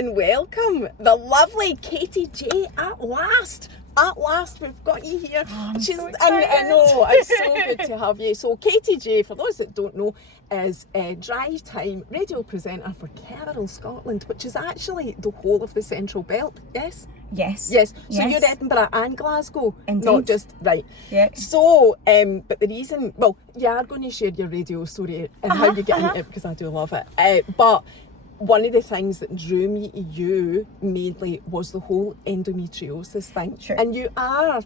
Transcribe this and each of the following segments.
and welcome the lovely Katy J. At last, we've got you here. Oh, I'm so excited. I know, it's so good to have you. So Katy J, for those that don't know, is a drive time radio presenter for Carol, Scotland, which is actually the whole of the Central Belt, yes? Yes. So you're Edinburgh and Glasgow, Indeed. not just, right. Yeah. So, but the reason, well, you are going to share your radio story and how you get into it, because I do love it. But one of the things that drew me to you mainly was the whole endometriosis thing. Sure. And you are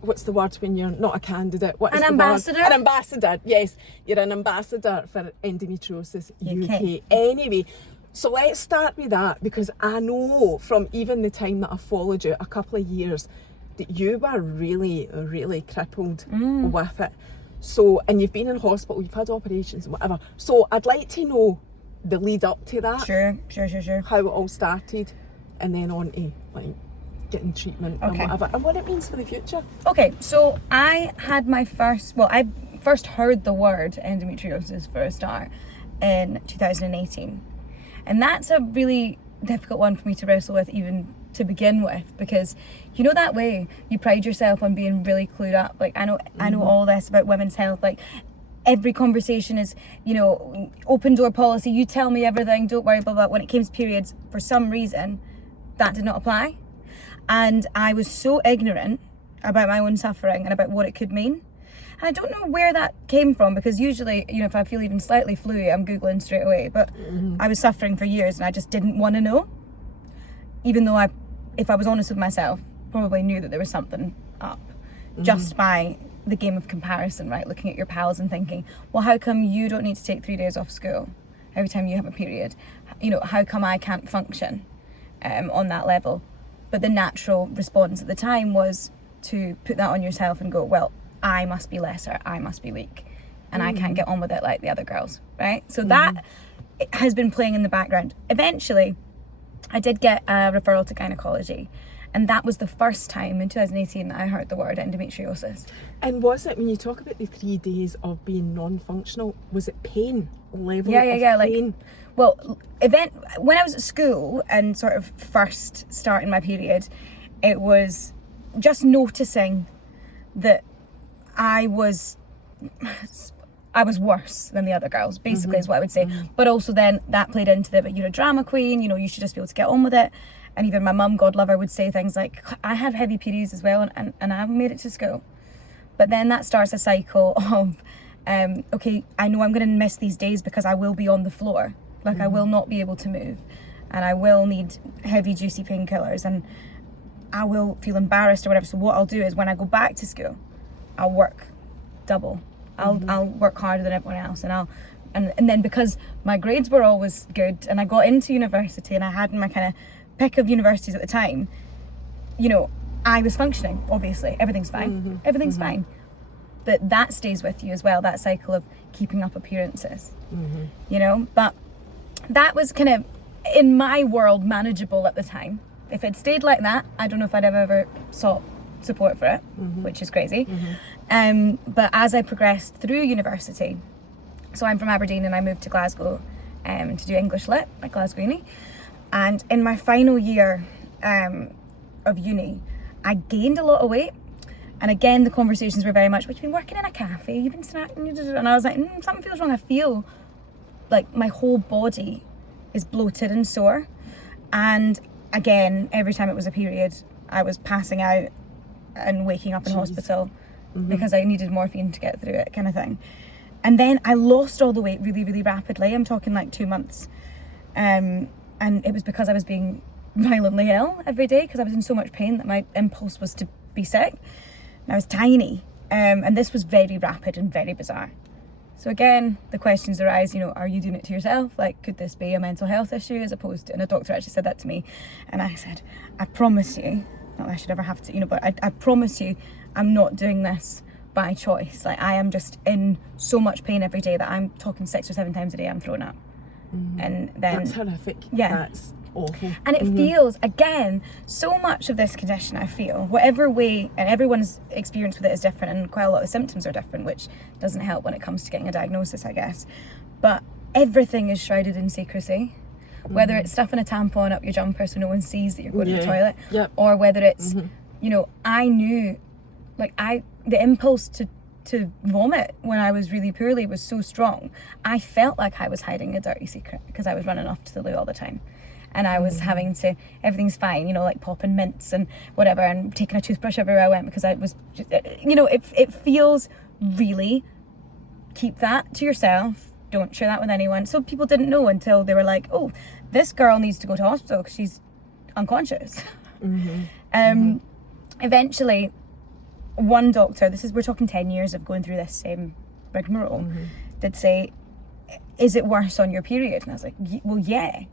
what's the word when you're not a candidate? What is An the ambassador? Word? An ambassador, yes. You're an ambassador for Endometriosis UK. Anyway, so let's start with that, because I know from even the time that I followed you, a couple of years, that you were really, really crippled with it. So, and you've been in hospital, you've had operations and whatever. So I'd like to know the lead up to that. Sure. How it all started, and then on to like getting treatment and whatever, and what it means for the future. Okay, so I had my first, I first heard the word endometriosis for a start in 2018. And that's a really difficult one for me to wrestle with even to begin with, because you know that way you pride yourself on being really clued up. Like I know all this about women's health. Like every conversation is, you know, open door policy. You tell me everything. Don't worry, blah blah. When it came to periods, for some reason, that did not apply, and I was so ignorant about my own suffering and about what it could mean. And I don't know where that came from, because usually, you know, if I feel even slightly fluey, I'm Googling straight away. But I was suffering for years and I just didn't want to know. Even though if I was honest with myself, probably knew that there was something up just by the game of comparison, right? Looking at your pals and thinking, well, how come you don't need to take 3 days off school every time you have a period? You know, how come I can't function on that level? But the natural response at the time was to put that on yourself and go, well, I must be lesser, I must be weak, and I can't get on with it like the other girls, right? So that has been playing in the background. Eventually, I did get a referral to gynecology, and that was the first time in 2018 that I heard the word endometriosis. And was it, when you talk about the 3 days of being non-functional, was it pain? Level of pain? When I was at school and sort of first starting my period, it was just noticing that I was worse than the other girls, basically, is what I would say. But also then that played into the, you're a drama queen, you know, you should just be able to get on with it. And even my mum, God love her, would say things like, I have heavy periods as well, and I haven't made it to school. But then that starts a cycle of, okay, I know I'm going to miss these days because I will be on the floor. Like I will not be able to move, and I will need heavy, juicy painkillers, and I will feel embarrassed or whatever. So what I'll do is when I go back to school, I'll work double. I'll work harder than everyone else, and then because my grades were always good and I got into university and I had my kind of pick of universities at the time, you know, I was functioning, obviously. Everything's fine. Everything's fine. But that stays with you as well, that cycle of keeping up appearances, you know? But that was kind of, in my world, manageable at the time. If it stayed like that, I don't know if I'd have ever sought support for it, which is crazy. But as I progressed through university, so I'm from Aberdeen and I moved to Glasgow to do English Lit at Glasgow Uni. And in my final year of uni, I gained a lot of weight. And again, the conversations were very much, well, you've been working in a cafe, you've been snacking, and I was like, something feels wrong. I feel like my whole body is bloated and sore. And again, every time it was a period, I was passing out and waking up in hospital because I needed morphine to get through it, kind of thing. And then I lost all the weight really, really rapidly. I'm talking like 2 months. And it was because I was being violently ill every day, because I was in so much pain that my impulse was to be sick. And I was tiny. And this was very rapid and very bizarre. So again, the questions arise, you know, are you doing it to yourself? Like, could this be a mental health issue as opposed to, and a doctor actually said that to me. And I said, I promise you, not that I should ever have to, you know, but I promise you, I'm not doing this by choice. Like, I am just in so much pain every day that I'm talking 6 or 7 times a day I'm throwing up. And then that's horrific. Yeah. That's awful. And it feels, again, so much of this condition, I feel, whatever way, and everyone's experience with it is different, and quite a lot of symptoms are different, which doesn't help when it comes to getting a diagnosis, I guess. But everything is shrouded in secrecy. whether it's stuffing a tampon up your jumper so no one sees that you're going to the toilet, Yep. or whether it's, you know, I knew, like, the impulse to vomit when I was really poorly was so strong. I felt like I was hiding a dirty secret because I was running off to the loo all the time. And I was having to, everything's fine, you know, like popping mints and whatever, and taking a toothbrush everywhere I went because I was, just, you know, it feels really, keep that to yourself, don't share that with anyone. So people didn't know until they were like, oh, this girl needs to go to hospital because she's unconscious. Eventually, one doctor, we're talking 10 years of going through this same rigmarole, did say, is it worse on your period? And I was like, well, yeah.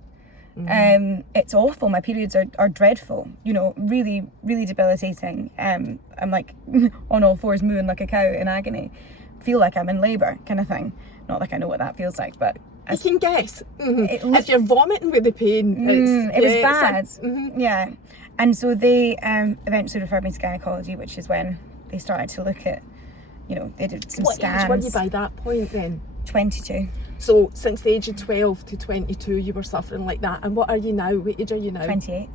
It's awful. My periods are dreadful, you know, really, really debilitating. I'm like on all fours mooing like a cow in agony. Feel like I'm in labour kind of thing. Not like I know what that feels like, but you can guess. If you're vomiting with the pain, it was bad. Yeah. And so they eventually referred me to gynecology, which is when they started to look at, you know, they did some scans. What age were you by that point then? 22. So since the age of 12 to 22 you were suffering like that. And what are you now? What age are you now? 28.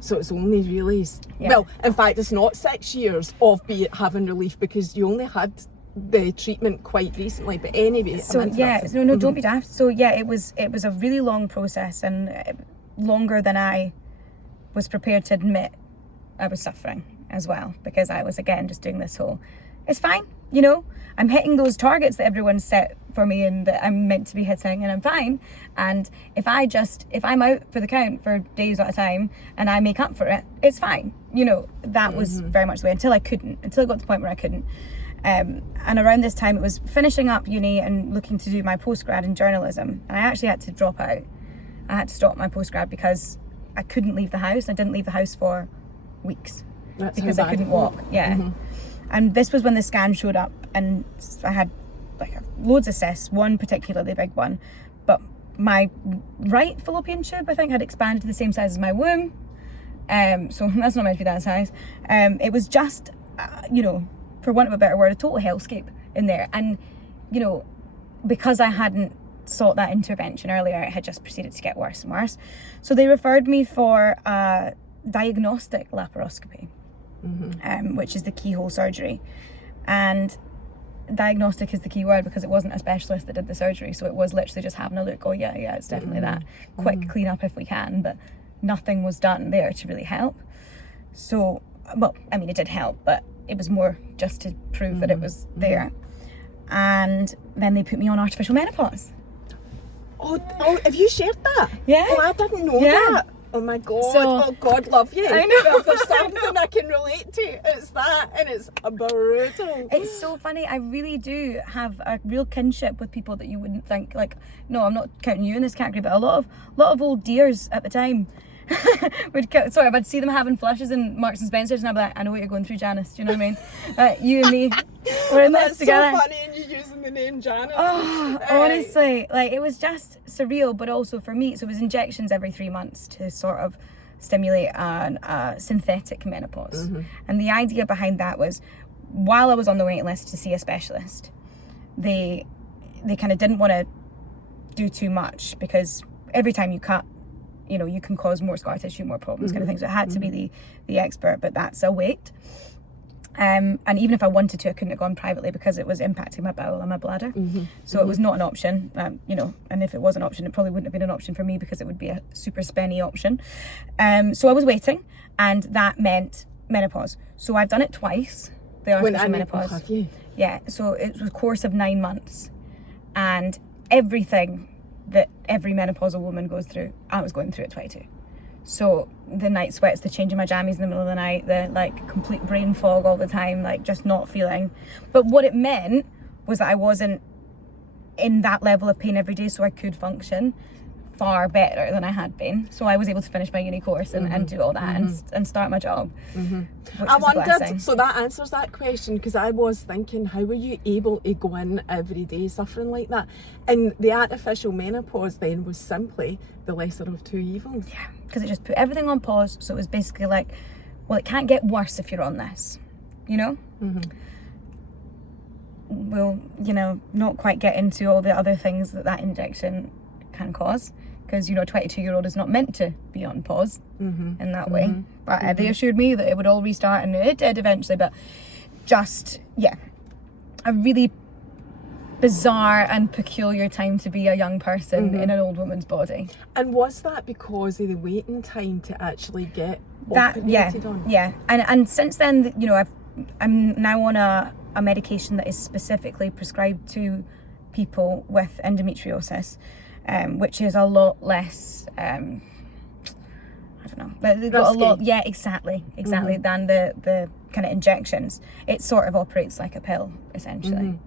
So it's only really, well, in fact it's not 6 years of having relief because you only had the treatment quite recently, but anyway. So don't be daft. So yeah, it was a really long process, and longer than I was prepared to admit I was suffering as well, because I was again just doing this whole, it's fine, you know, I'm hitting those targets that everyone set for me and that I'm meant to be hitting, and I'm fine. And if I'm out for the count for days at a time and I make up for it, it's fine, you know. That was very much the way until I got to the point where I couldn't. And around this time it was finishing up uni and looking to do my postgrad in journalism, and I actually had to drop out. I had to stop my postgrad because I couldn't leave the house. I didn't leave the house for weeks. Because I couldn't walk. And this was when the scan showed up, and I had like loads of cysts, one particularly big one, but my right fallopian tube, I think, had expanded to the same size as my womb. So that's not meant to be that size. It was just, you know, for want of a better word, a total hellscape in there. And, you know, because I hadn't sought that intervention earlier, it had just proceeded to get worse and worse. So they referred me for a diagnostic laparoscopy, which is the keyhole surgery. And diagnostic is the key word because it wasn't a specialist that did the surgery. So it was literally just having a look, oh yeah, it's definitely that. Quick clean up if we can, but nothing was done there to really help. So, well, I mean, it did help, but it was more just to prove that it was there. And then they put me on artificial menopause. Oh, have you shared that? Yeah. Oh, I didn't know that. Oh my God. Oh, God love you. I know. If there's something I can relate to, it's that, and it's brutal. It's so funny. I really do have a real kinship with people that you wouldn't think, like, no, I'm not counting you in this category, but a lot of old dears at the time I'd see them having flushes in Marks and Spencer's, and I'd be like, I know what you're going through, Janice. Do you know what I mean? You and me, we're in this together. That's so funny, and you using the name Janice. Oh, honestly, like, it was just surreal, but also for me, so it was injections every 3 months to sort of stimulate a synthetic menopause. And the idea behind that was, while I was on the waiting list to see a specialist, they kind of didn't want to do too much, because every time you cut, you know, you can cause more scar tissue, more problems, kind of thing. So it had to be the expert, but that's a wait. And even if I wanted to, I couldn't have gone privately because it was impacting my bowel and my bladder. So it was not an option, you know, and if it was an option, it probably wouldn't have been an option for me because it would be a super spenny option. So I was waiting, and that meant menopause. So I've done it twice, the artificial menopause. Have you? Yeah, so it was a course of 9 months, and everything that every menopausal woman goes through, I was going through at 22. So the night sweats, the changing my jammies in the middle of the night, the like complete brain fog all the time, like just not feeling. But what it meant was that I wasn't in that level of pain every day, so I could function far better than I had been. So I was able to finish my uni course and do all that and start my job. I wondered, so that answers that question, because I was thinking, how were you able to go in every day suffering like that? And the artificial menopause then was simply the lesser of two evils. Yeah, because it just put everything on pause. So it was basically like, well, it can't get worse if you're on this, you know? We'll, you know, not quite get into all the other things that injection can cause, because you know, a 22-year-old is not meant to be on pause in that way. But they assured me that it would all restart, and it did eventually. But just a really bizarre and peculiar time to be a young person in an old woman's body. And was that because of the waiting time to actually get That operated on? And since then, you know, I'm now on a medication that is specifically prescribed to people with endometriosis, which is a lot less I don't know, they've got a lot, exactly than the kind of injections. It sort of operates like a pill, essentially.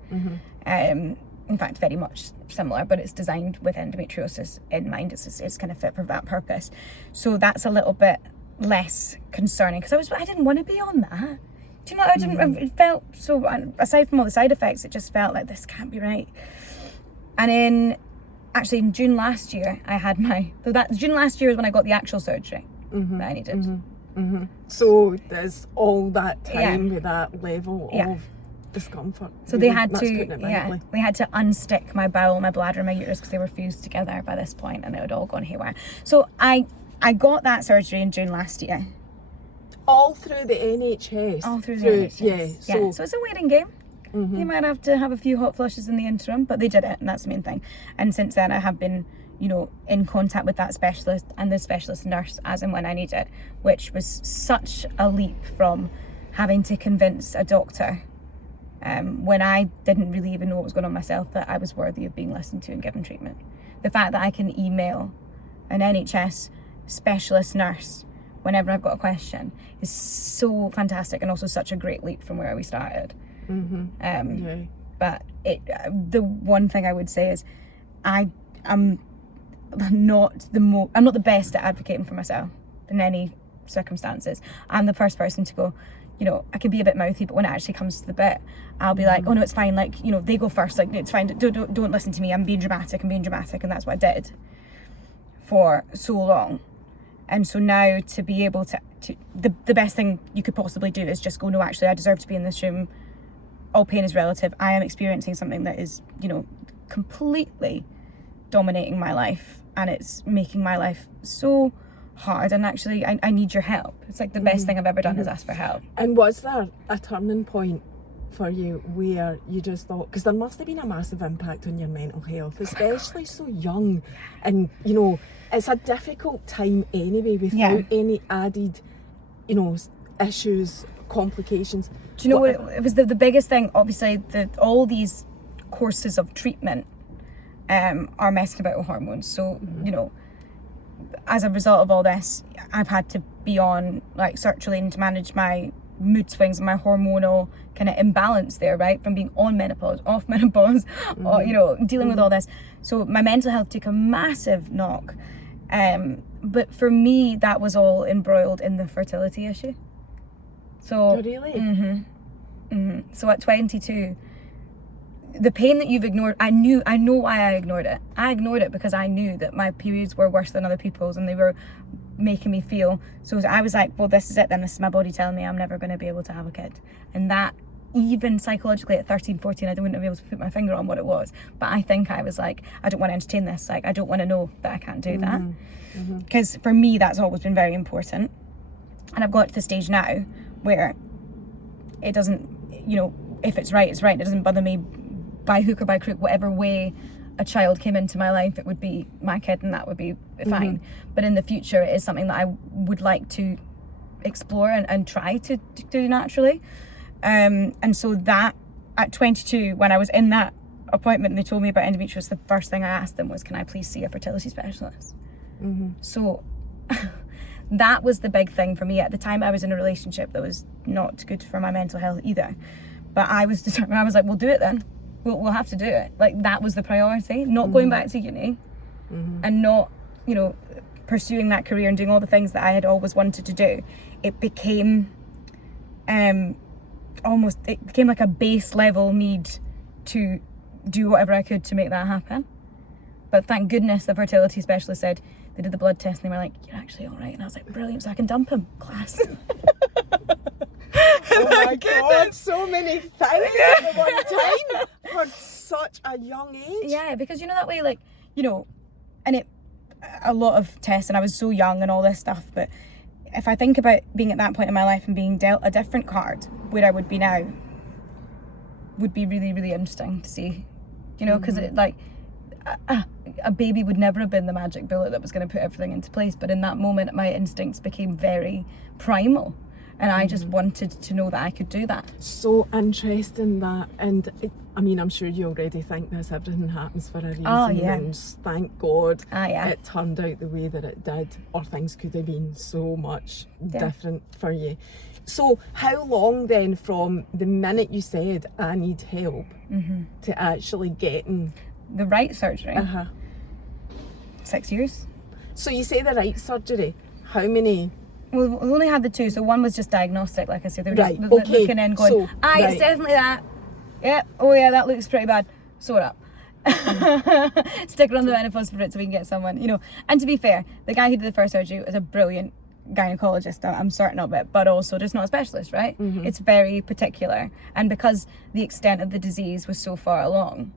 In fact, very much similar, but it's designed with endometriosis in mind. It's kind of fit for that purpose. So that's a little bit less concerning, because I didn't want to be on that. Do you know, it felt so, aside from all the side effects, it just felt like this can't be right. And in June last year, June last year is when I got the actual surgery that I needed. So there's all that time with that level of discomfort. So they had to, we had to unstick my bowel, my bladder, and my uterus, because they were fused together by this point, and it had all gone haywire. So I got that surgery in June last year. All through the NHS. All through the NHS. Yeah. So it's a waiting game. You might have to have a few hot flushes in the interim, but they did it, and that's the main thing. And since then, I have been, you know, in contact with that specialist and the specialist nurse as and when I need it, which was such a leap from having to convince a doctor when I didn't really even know what was going on myself, that I was worthy of being listened to and given treatment. The fact that I can email an NHS specialist nurse whenever I've got a question is so fantastic, and also such a great leap from where we started. But the one thing I would say is I'm not the best at advocating for myself in any circumstances. I'm the first person to go, you know, I can be a bit mouthy, but when it actually comes to the bit, I'll be like, oh no, it's fine, like, you know, they go first, like, it's fine, don't listen to me, I'm being dramatic, and that's what I did for so long. And so now to be able to the best thing you could possibly do is just go, no, actually, I deserve to be in this room. All pain is relative. I am experiencing something that is, you know, completely dominating my life, and it's making my life so hard, and actually I need your help. It's like the best thing I've ever done is ask for help. And was there a turning point for you where you just thought, because there must have been a massive impact on your mental health, especially so young, and you know, it's a difficult time anyway without any added, you know, issues, complications. Do you know what it was? The biggest thing, obviously, all these courses of treatment are messing about with hormones. So, you know, as a result of all this, I've had to be on like sertraline to manage my mood swings and my hormonal kind of imbalance there, right? From being on menopause, off menopause, or, you know, dealing with all this. So my mental health took a massive knock. But for me, that was all embroiled in the fertility issue. So, oh, really? So at 22, the pain that you've ignored, I know why I ignored it. I ignored it because I knew that my periods were worse than other people's, and they were making me feel. So I was like, well, this is it then. This is my body telling me I'm never going to be able to have a kid. And that, even psychologically at 13, 14, I wouldn't be able to put my finger on what it was. But I think I was like, I don't want to entertain this. Like, I don't want to know that I can't do that. Because for me, that's always been very important. And I've got to the stage now where it doesn't, you know, if it's right, it's right. It doesn't bother me by hook or by crook, whatever way a child came into my life, it would be my kid, and that would be fine. But in the future, it is something that I would like to explore and try to do naturally. And so that at 22, when I was in that appointment and they told me about endometriosis, the first thing I asked them was, can I please see a fertility specialist? So that was the big thing for me. At the time, I was in a relationship that was not good for my mental health either. But I was determined. I was like, we'll do it then. We'll have to do it. Like, that was the priority. Not going back to uni and not, you know, pursuing that career and doing all the things that I had always wanted to do. It became it became like a base level need to do whatever I could to make that happen. But thank goodness the fertility specialist said, they did the blood test and they were like, you're actually all right. And I was like, brilliant, so I can dump him, class. Oh my God, so many things at one time for such a young age. Yeah, because you know that way, like, you know, and a lot of tests, and I was so young and all this stuff, but if I think about being at that point in my life and being dealt a different card where I would be now, would be really, really interesting to see, you know, because a baby would never have been the magic bullet that was going to put everything into place, but in that moment my instincts became very primal, and I just wanted to know that I could do that. So interesting that, and I mean, I'm sure you already think this, everything happens for a reason, and thank God it turned out the way that it did, or things could have been so much different for you. So how long then from the minute you said I need help to actually getting the right surgery? 6 years. So you say the right surgery, how many? Well, we only had the two, so one was just diagnostic, like I said. They were just looking in going, so, it's definitely that. Yep, oh yeah, that looks pretty bad. Sew it up. Stick it on the menopause for it so we can get someone, you know. And to be fair, the guy who did the first surgery was a brilliant gynecologist, I'm certain of it, but also just not a specialist, right? It's very particular. And because the extent of the disease was so far along,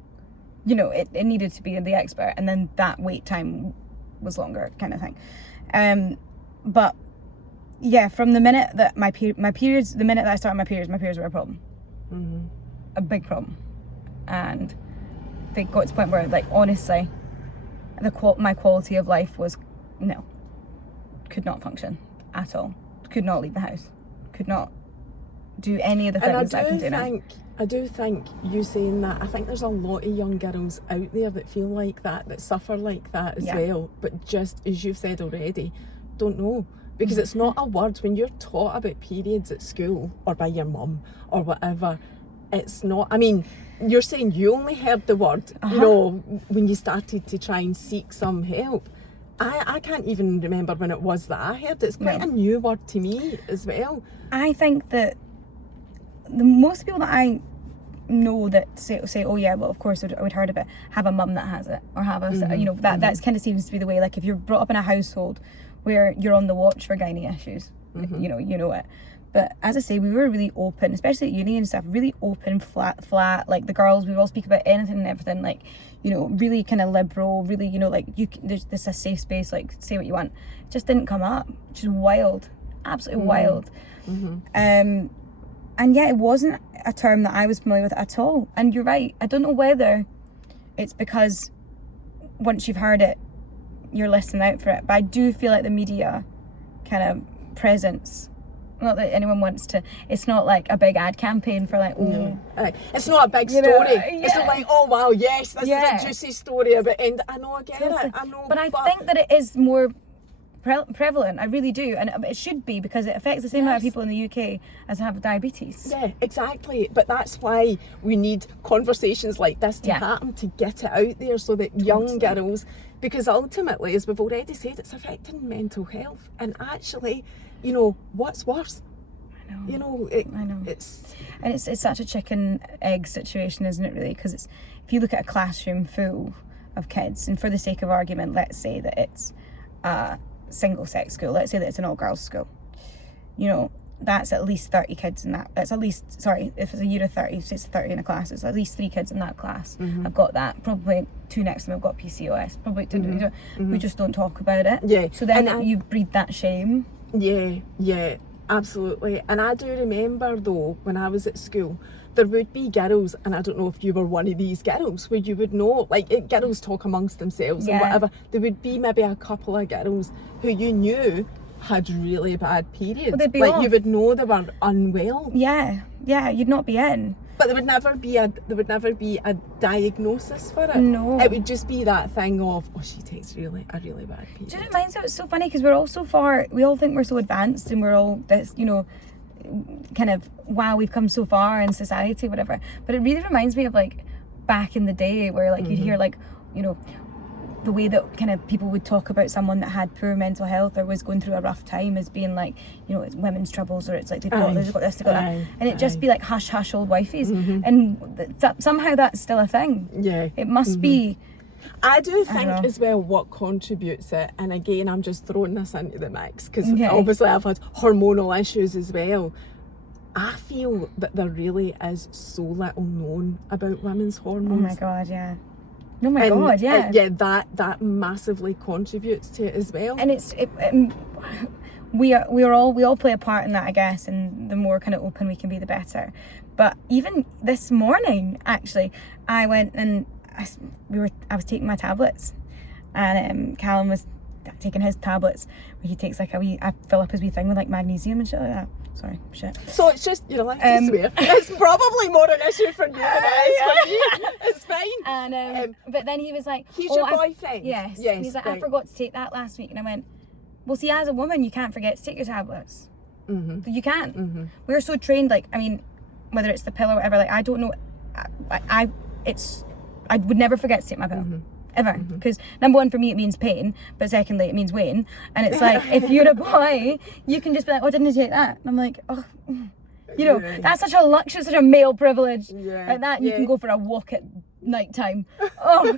you know, it needed to be the expert, and then that wait time was longer, kind of thing. But yeah, from the minute that my periods, the minute that I started my periods were a problem. A big problem. And they got to the point where, like, honestly, my quality of life was, could not function at all. Could not leave the house. Could not do any of the things I can do now. I do think you saying that, I think there's a lot of young girls out there that feel like that suffer like that as well, but just as you've said already, don't know. Because it's not a word, when you're taught about periods at school or by your mum or whatever, it's not, I mean, you're saying you only heard the word, you know, when you started to try and seek some help. I can't even remember when it was that I heard it. It's quite a new word to me as well. I think that the most people that I know that say, oh yeah, well of course I would heard of it, have a mum that has it, or have a, you know, that's kind of seems to be the way, like if you're brought up in a household where you're on the watch for gynae issues, you know it. But as I say, we were really open, especially at uni and stuff, really open, flat, like the girls, we would all speak about anything and everything, like, you know, really kind of liberal, really, you know, like there's a safe space, like say what you want. It just didn't come up, which is wild, absolutely wild. And yeah, it wasn't a term that I was familiar with at all. And you're right, I don't know whether it's because once you've heard it, you're listening out for it, but I do feel like the media kind of presence, not that anyone wants to, it's not like a big ad campaign for like, it's not a big story, it's not like, oh wow, yes, this is a juicy story about, and I know, I get it, I know, but I think that it is more prevalent, I really do, and it should be, because it affects the same amount of people in the UK as have diabetes. Yeah, exactly, but that's why we need conversations like this to happen, to get it out there, so that young girls, because ultimately, as we've already said, it's affecting mental health, and actually, you know, what's worse? I know. You know, I know. It's such a chicken egg situation, isn't it, really? Because it's, if you look at a classroom full of kids, and for the sake of argument, let's say that it's a single sex school, let's say that it's an all girls school, you know, that's at least 30 kids in that, it's at least, sorry, if it's a year of 30, so it's 30 in a class, it's at least 3 kids in that class. I've got that, probably 2 next to them have got PCOS, probably 2, we just don't talk about it. Yeah. So then you breed that shame. Yeah, absolutely. And I do remember though, when I was at school, there would be girls, and I don't know if you were one of these girls, where you would know, like, girls talk amongst themselves and whatever, there would be maybe a couple of girls who you knew had really bad periods. Well, they'd be like off. You would know they were unwell. Yeah, you'd not be in. But there would never be a diagnosis for it. No. It would just be that thing of, oh, she takes a really bad period. Do you know what it reminds me? It's so funny because we're all so far, we all think we're so advanced, and we're all this, you know, kind of, wow, we've come so far in society, whatever. But it really reminds me of like back in the day where like you'd hear like, you know, the way that kind of people would talk about someone that had poor mental health or was going through a rough time as being like, you know, it's women's troubles, or it's like they've got this, they've got that, and it'd just be like hush hush old wifeys, and somehow that's still a thing. Yeah, it must be. I do think as well what contributes it, and again I'm just throwing this into the mix because obviously I've had hormonal issues as well. I feel that there really is so little known about women's hormones. Oh my god, yeah. Oh my God, yeah. Yeah, that massively contributes to it as well. And we all play a part in that, I guess, and the more kind of open we can be, the better. But even this morning, actually, I went and I was taking my tablets, and Callum was taking his tablets, where he takes like I fill up his wee thing with like magnesium and shit like that. Sorry, shit. So it's just, you're allowed to swear. It's probably more an issue for you than it is for me. It's fine. And but then he was like, he's your boyfriend? Yes. Yes. He's like, right. I forgot to take that last week. And I went, well, see, as a woman, you can't forget to take your tablets. Mm-hmm. You can't. Mm-hmm. We're so trained, like, I mean, whether it's the pill or whatever, like, I don't know. I would never forget to take my pill. Mm-hmm. Ever. Because number one, for me, it means pain, but secondly, it means Wayne. And it's like, if you're a boy, you can just be like, oh, didn't you take that? And I'm like, oh, you know, that's such a luxury, such a male privilege. Like that, you can go for a walk at night time. Oh,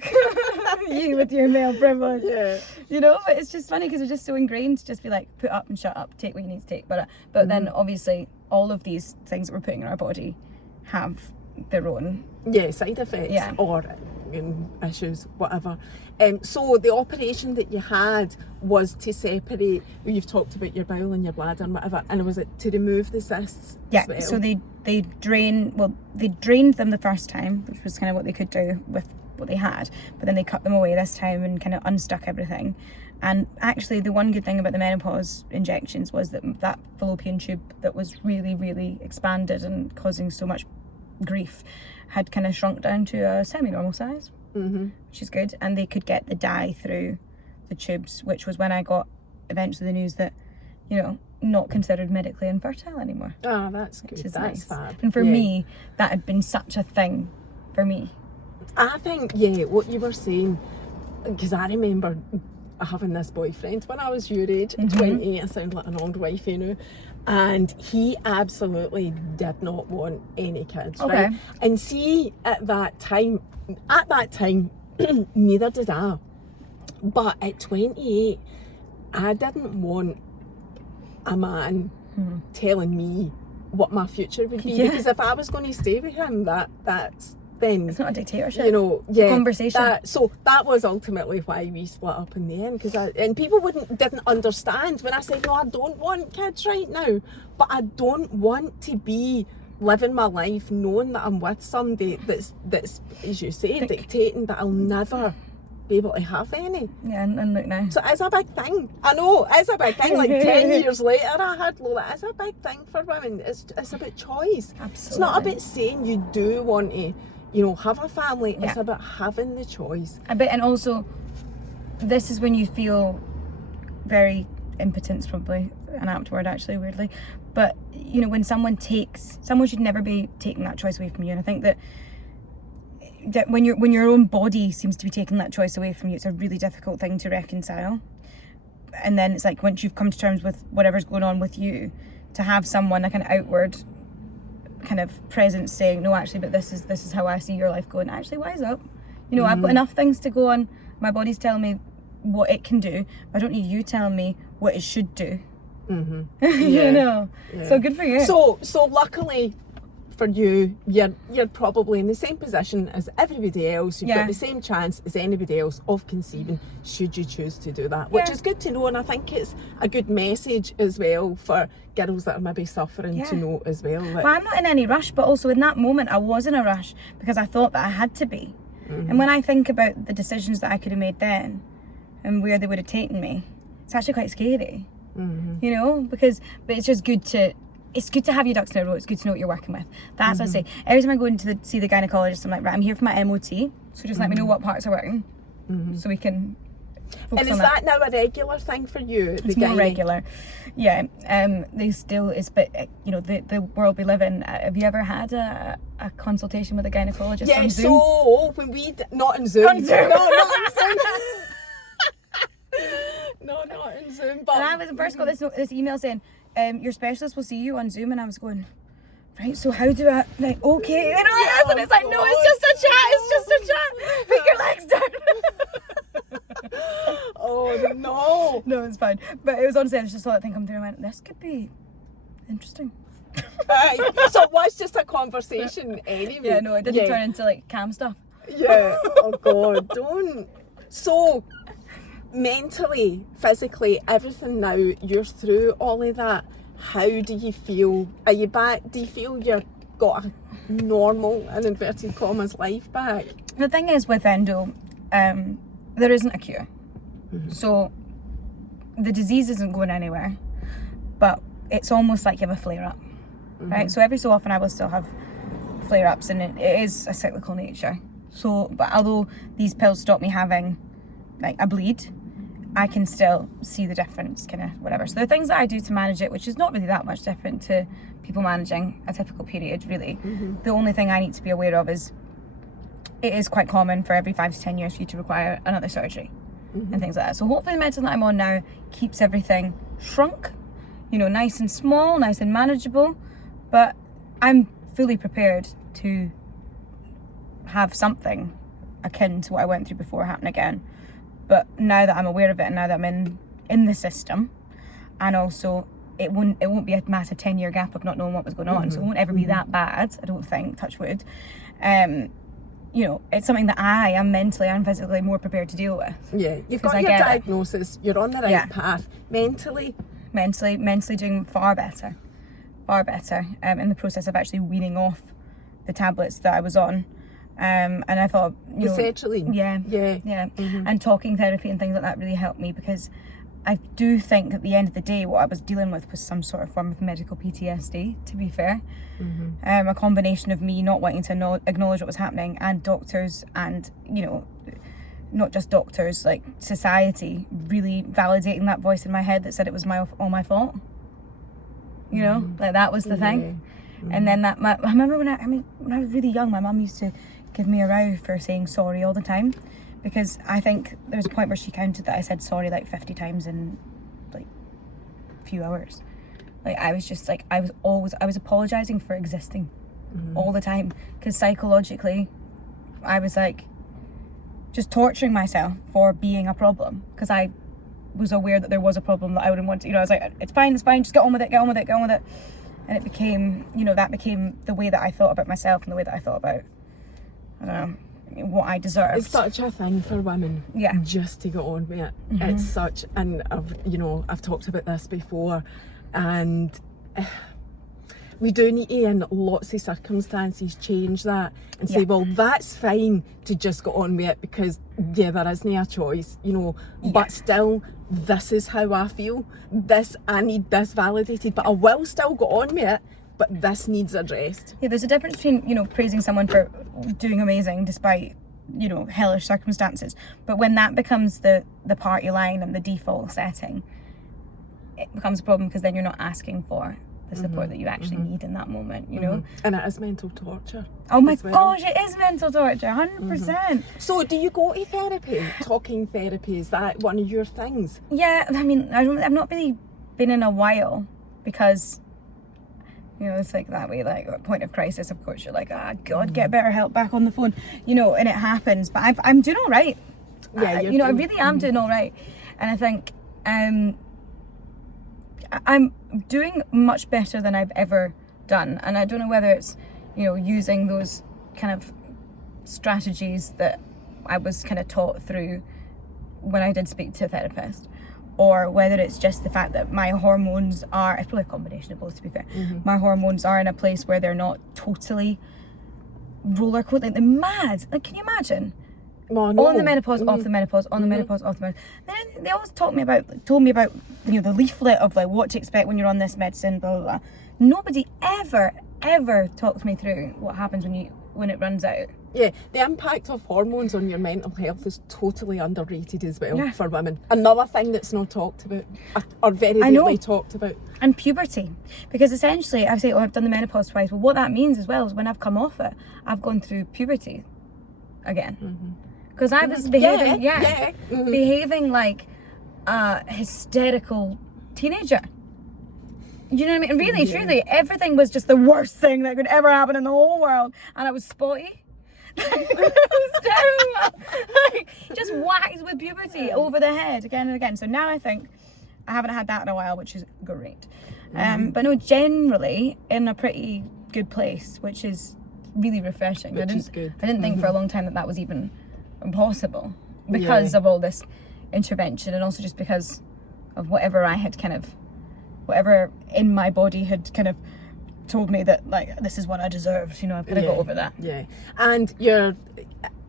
you with your male privilege. You know, but it's just funny because it's just so ingrained to just be like, put up and shut up, take what you need to take. But then obviously all of these things that we're putting in our body have their own side effects or issues, whatever. So the operation that you had was to separate, you've talked about your bowel and your bladder and whatever, and was it to remove the cysts as well? So they drained them the first time, which was kind of what they could do with what they had, but then they cut them away this time and kind of unstuck everything. And actually the one good thing about the menopause injections was that fallopian tube that was really, really expanded and causing so much grief had kind of shrunk down to a semi-normal size, which is good. And they could get the dye through the tubes, which was when I got eventually the news that, you know, not considered medically infertile anymore. Ah, that's good. That's nice. fab. And for me, that had been such a thing for me. I think, what you were saying, because I remember having this boyfriend when I was your age, 28, I sound like an old wife, you know, and he absolutely did not want any kids, right? And see, at that time, neither did I. But at 28, I didn't want a man telling me what my future would be, because if I was going to stay with him, that's then it's not a dictatorship, you know. Conversation. So that was ultimately why we split up in the end, and people didn't understand when I said, no, I don't want kids right now, but I don't want to be living my life knowing that I'm with somebody that's as you say, dictating that I'll never be able to have any. And look now. So it's a big thing. I know, it's a big thing. Like 10 years later I had Lola. It's a big thing for women. It's about choice. Absolutely. It's not about saying you do want to, you know, have a family. It's about having the choice. And also, this is when you feel very impotent's probably an apt word, actually, weirdly. But you know, when someone should never be taking that choice away from you. And I think that when your own body seems to be taking that choice away from you, it's a really difficult thing to reconcile. And then it's like, once you've come to terms with whatever's going on with you, to have someone, like an outward kind of presence saying, no, actually, but this is how I see your life going. Actually, wise up. You know, I've got enough things to go on. My body's telling me what it can do. I don't need you telling me what it should do. You know. So good for you. So luckily for you, you're probably in the same position as everybody else. You've got the same chance as anybody else of conceiving, should you choose to do that, which is good to know. And I think it's a good message as well for girls that are maybe suffering to know as well. Well, I'm not in any rush, but also in that moment I was in a rush because I thought that I had to be. And when I think about the decisions that I could have made then and where they would have taken me, it's actually quite scary. You know, but it's just good to have your ducks in a row. It's good to know what you're working with. That's what I say. Every time I go in to see the gynecologist, I'm like, right, I'm here for my MOT, so just let me know what parts are working, so we can focus and is on that now a regular thing for you? It's more regular. They still is, but you know, the world we live in. Have you ever had a consultation with a gynecologist on Zoom? So when not on Zoom. On Zoom. No, not on Zoom. No, not in Zoom. But and I was first got this email saying, your specialist will see you on Zoom, and I was going, right, so how do I, like, okay, you know, and it's like, no, it's just a chat, put your legs down. Oh no. No, it's fine. But it was honestly, I just saw that thing come through and went, this could be interesting. So it was just a conversation anyway. Yeah, no, it didn't turn into like cam stuff. Yeah. Oh God, don't. So, mentally, physically, everything now, you're through all of that. How do you feel? Are you back? Do you feel you've got a normal, in inverted commas, life back? The thing is with endo, there isn't a cure. So the disease isn't going anywhere, but it's almost like you have a flare-up, right? So every so often I will still have flare-ups, and it is a cyclical nature. So, but although these pills stop me having like a bleed, I can still see the difference, kind of whatever. So there are things that I do to manage it, which is not really that much different to people managing a typical period, really. The only thing I need to be aware of is it is quite common for every 5 to 10 years for you to require another surgery and things like that. So hopefully the medicine that I'm on now keeps everything shrunk, you know, nice and small, nice and manageable. But I'm fully prepared to have something akin to what I went through before happen again. But now that I'm aware of it, and now that I'm in the system, and also it won't be a massive 10-year gap of not knowing what was going on, so it won't ever be that bad, I don't think, touch wood. You know, it's something that I am mentally and physically more prepared to deal with. Yeah, you've got your diagnosis, you're on the right path. Mentally doing far better, in the process of actually weaning off the tablets that I was on. And I thought, you know, sertraline. Yeah. And talking therapy and things like that really helped me, because I do think at the end of the day what I was dealing with was some sort of form of medical PTSD, to be fair. A combination of me not wanting to acknowledge what was happening, and doctors, and, you know, not just doctors, like society really validating that voice in my head that said it was all my fault. You know, like that was the thing. And then I remember when I was really young, my mum used to give me a row for saying sorry all the time, because I think there was a point where she counted that I said sorry like 50 times in like a few hours. Like I was just like, I was apologizing for existing all the time, because psychologically I was like just torturing myself for being a problem, because I was aware that there was a problem that I wouldn't want to, you know, I was like, it's fine, just get on with it. And it became, you know, that became the way that I thought about myself, and the way that I thought about, I don't know, what I deserved. It's such a thing for women, just to get on with it. It's such, and I've talked about this before, and we do need to, in lots of circumstances, change that and say, well, that's fine to just get on with it, because there isn't a choice, you know, but still, this is how I feel. I need this validated, but I will still go on with it, but this needs addressed. Yeah, there's a difference between, you know, praising someone for doing amazing despite, you know, hellish circumstances. But when that becomes the party line and the default setting, it becomes a problem, because then you're not asking for the support that you actually need in that moment, you know. And it is mental torture. Oh my gosh, it is mental torture, 100%. So do you go to therapy? Talking therapy, is that one of your things? Yeah, I mean, I've not really been in a while, because, you know, it's like that way, like at point of crisis, of course, you're like, God, get better help back on the phone, you know, and it happens. But I'm doing all right. Yeah, I really am doing all right. And I think I'm doing much better than I've ever done. And I don't know whether it's, you know, using those kind of strategies that I was kind of taught through when I did speak to a therapist, or whether it's just the fact that my hormones are, it's probably a combination of both, to be fair. My hormones are in a place where they're not totally roller coated, like they're mad. Like, can you imagine? Oh, no. On the menopause, off the menopause, on the menopause, off the menopause. Then they always told me about, you know, the leaflet of like what to expect when you're on this medicine, blah, blah, blah. Nobody ever talked me through what happens when it runs out. Yeah, the impact of hormones on your mental health is totally underrated as well for women. Another thing that's not talked about, or very rarely talked about. And puberty. Because essentially, I say, I've done the menopause twice. Well, what that means as well is when I've come off it, I've gone through puberty again. Because I was behaving, behaving like a hysterical teenager. You know what I mean? And really, truly, everything was just the worst thing that could ever happen in the whole world. And I was spotty. It was terrible. Like, just whacked with puberty over the head again and again. So now I think I haven't had that in a while, which is great. But no, generally in a pretty good place, which is really refreshing. Which is good. I didn't think for a long time that was even possible because of all this intervention, and also just because of whatever in my body had kind of told me that, like, this is what I deserved, you know. I've got to go over that. Yeah, and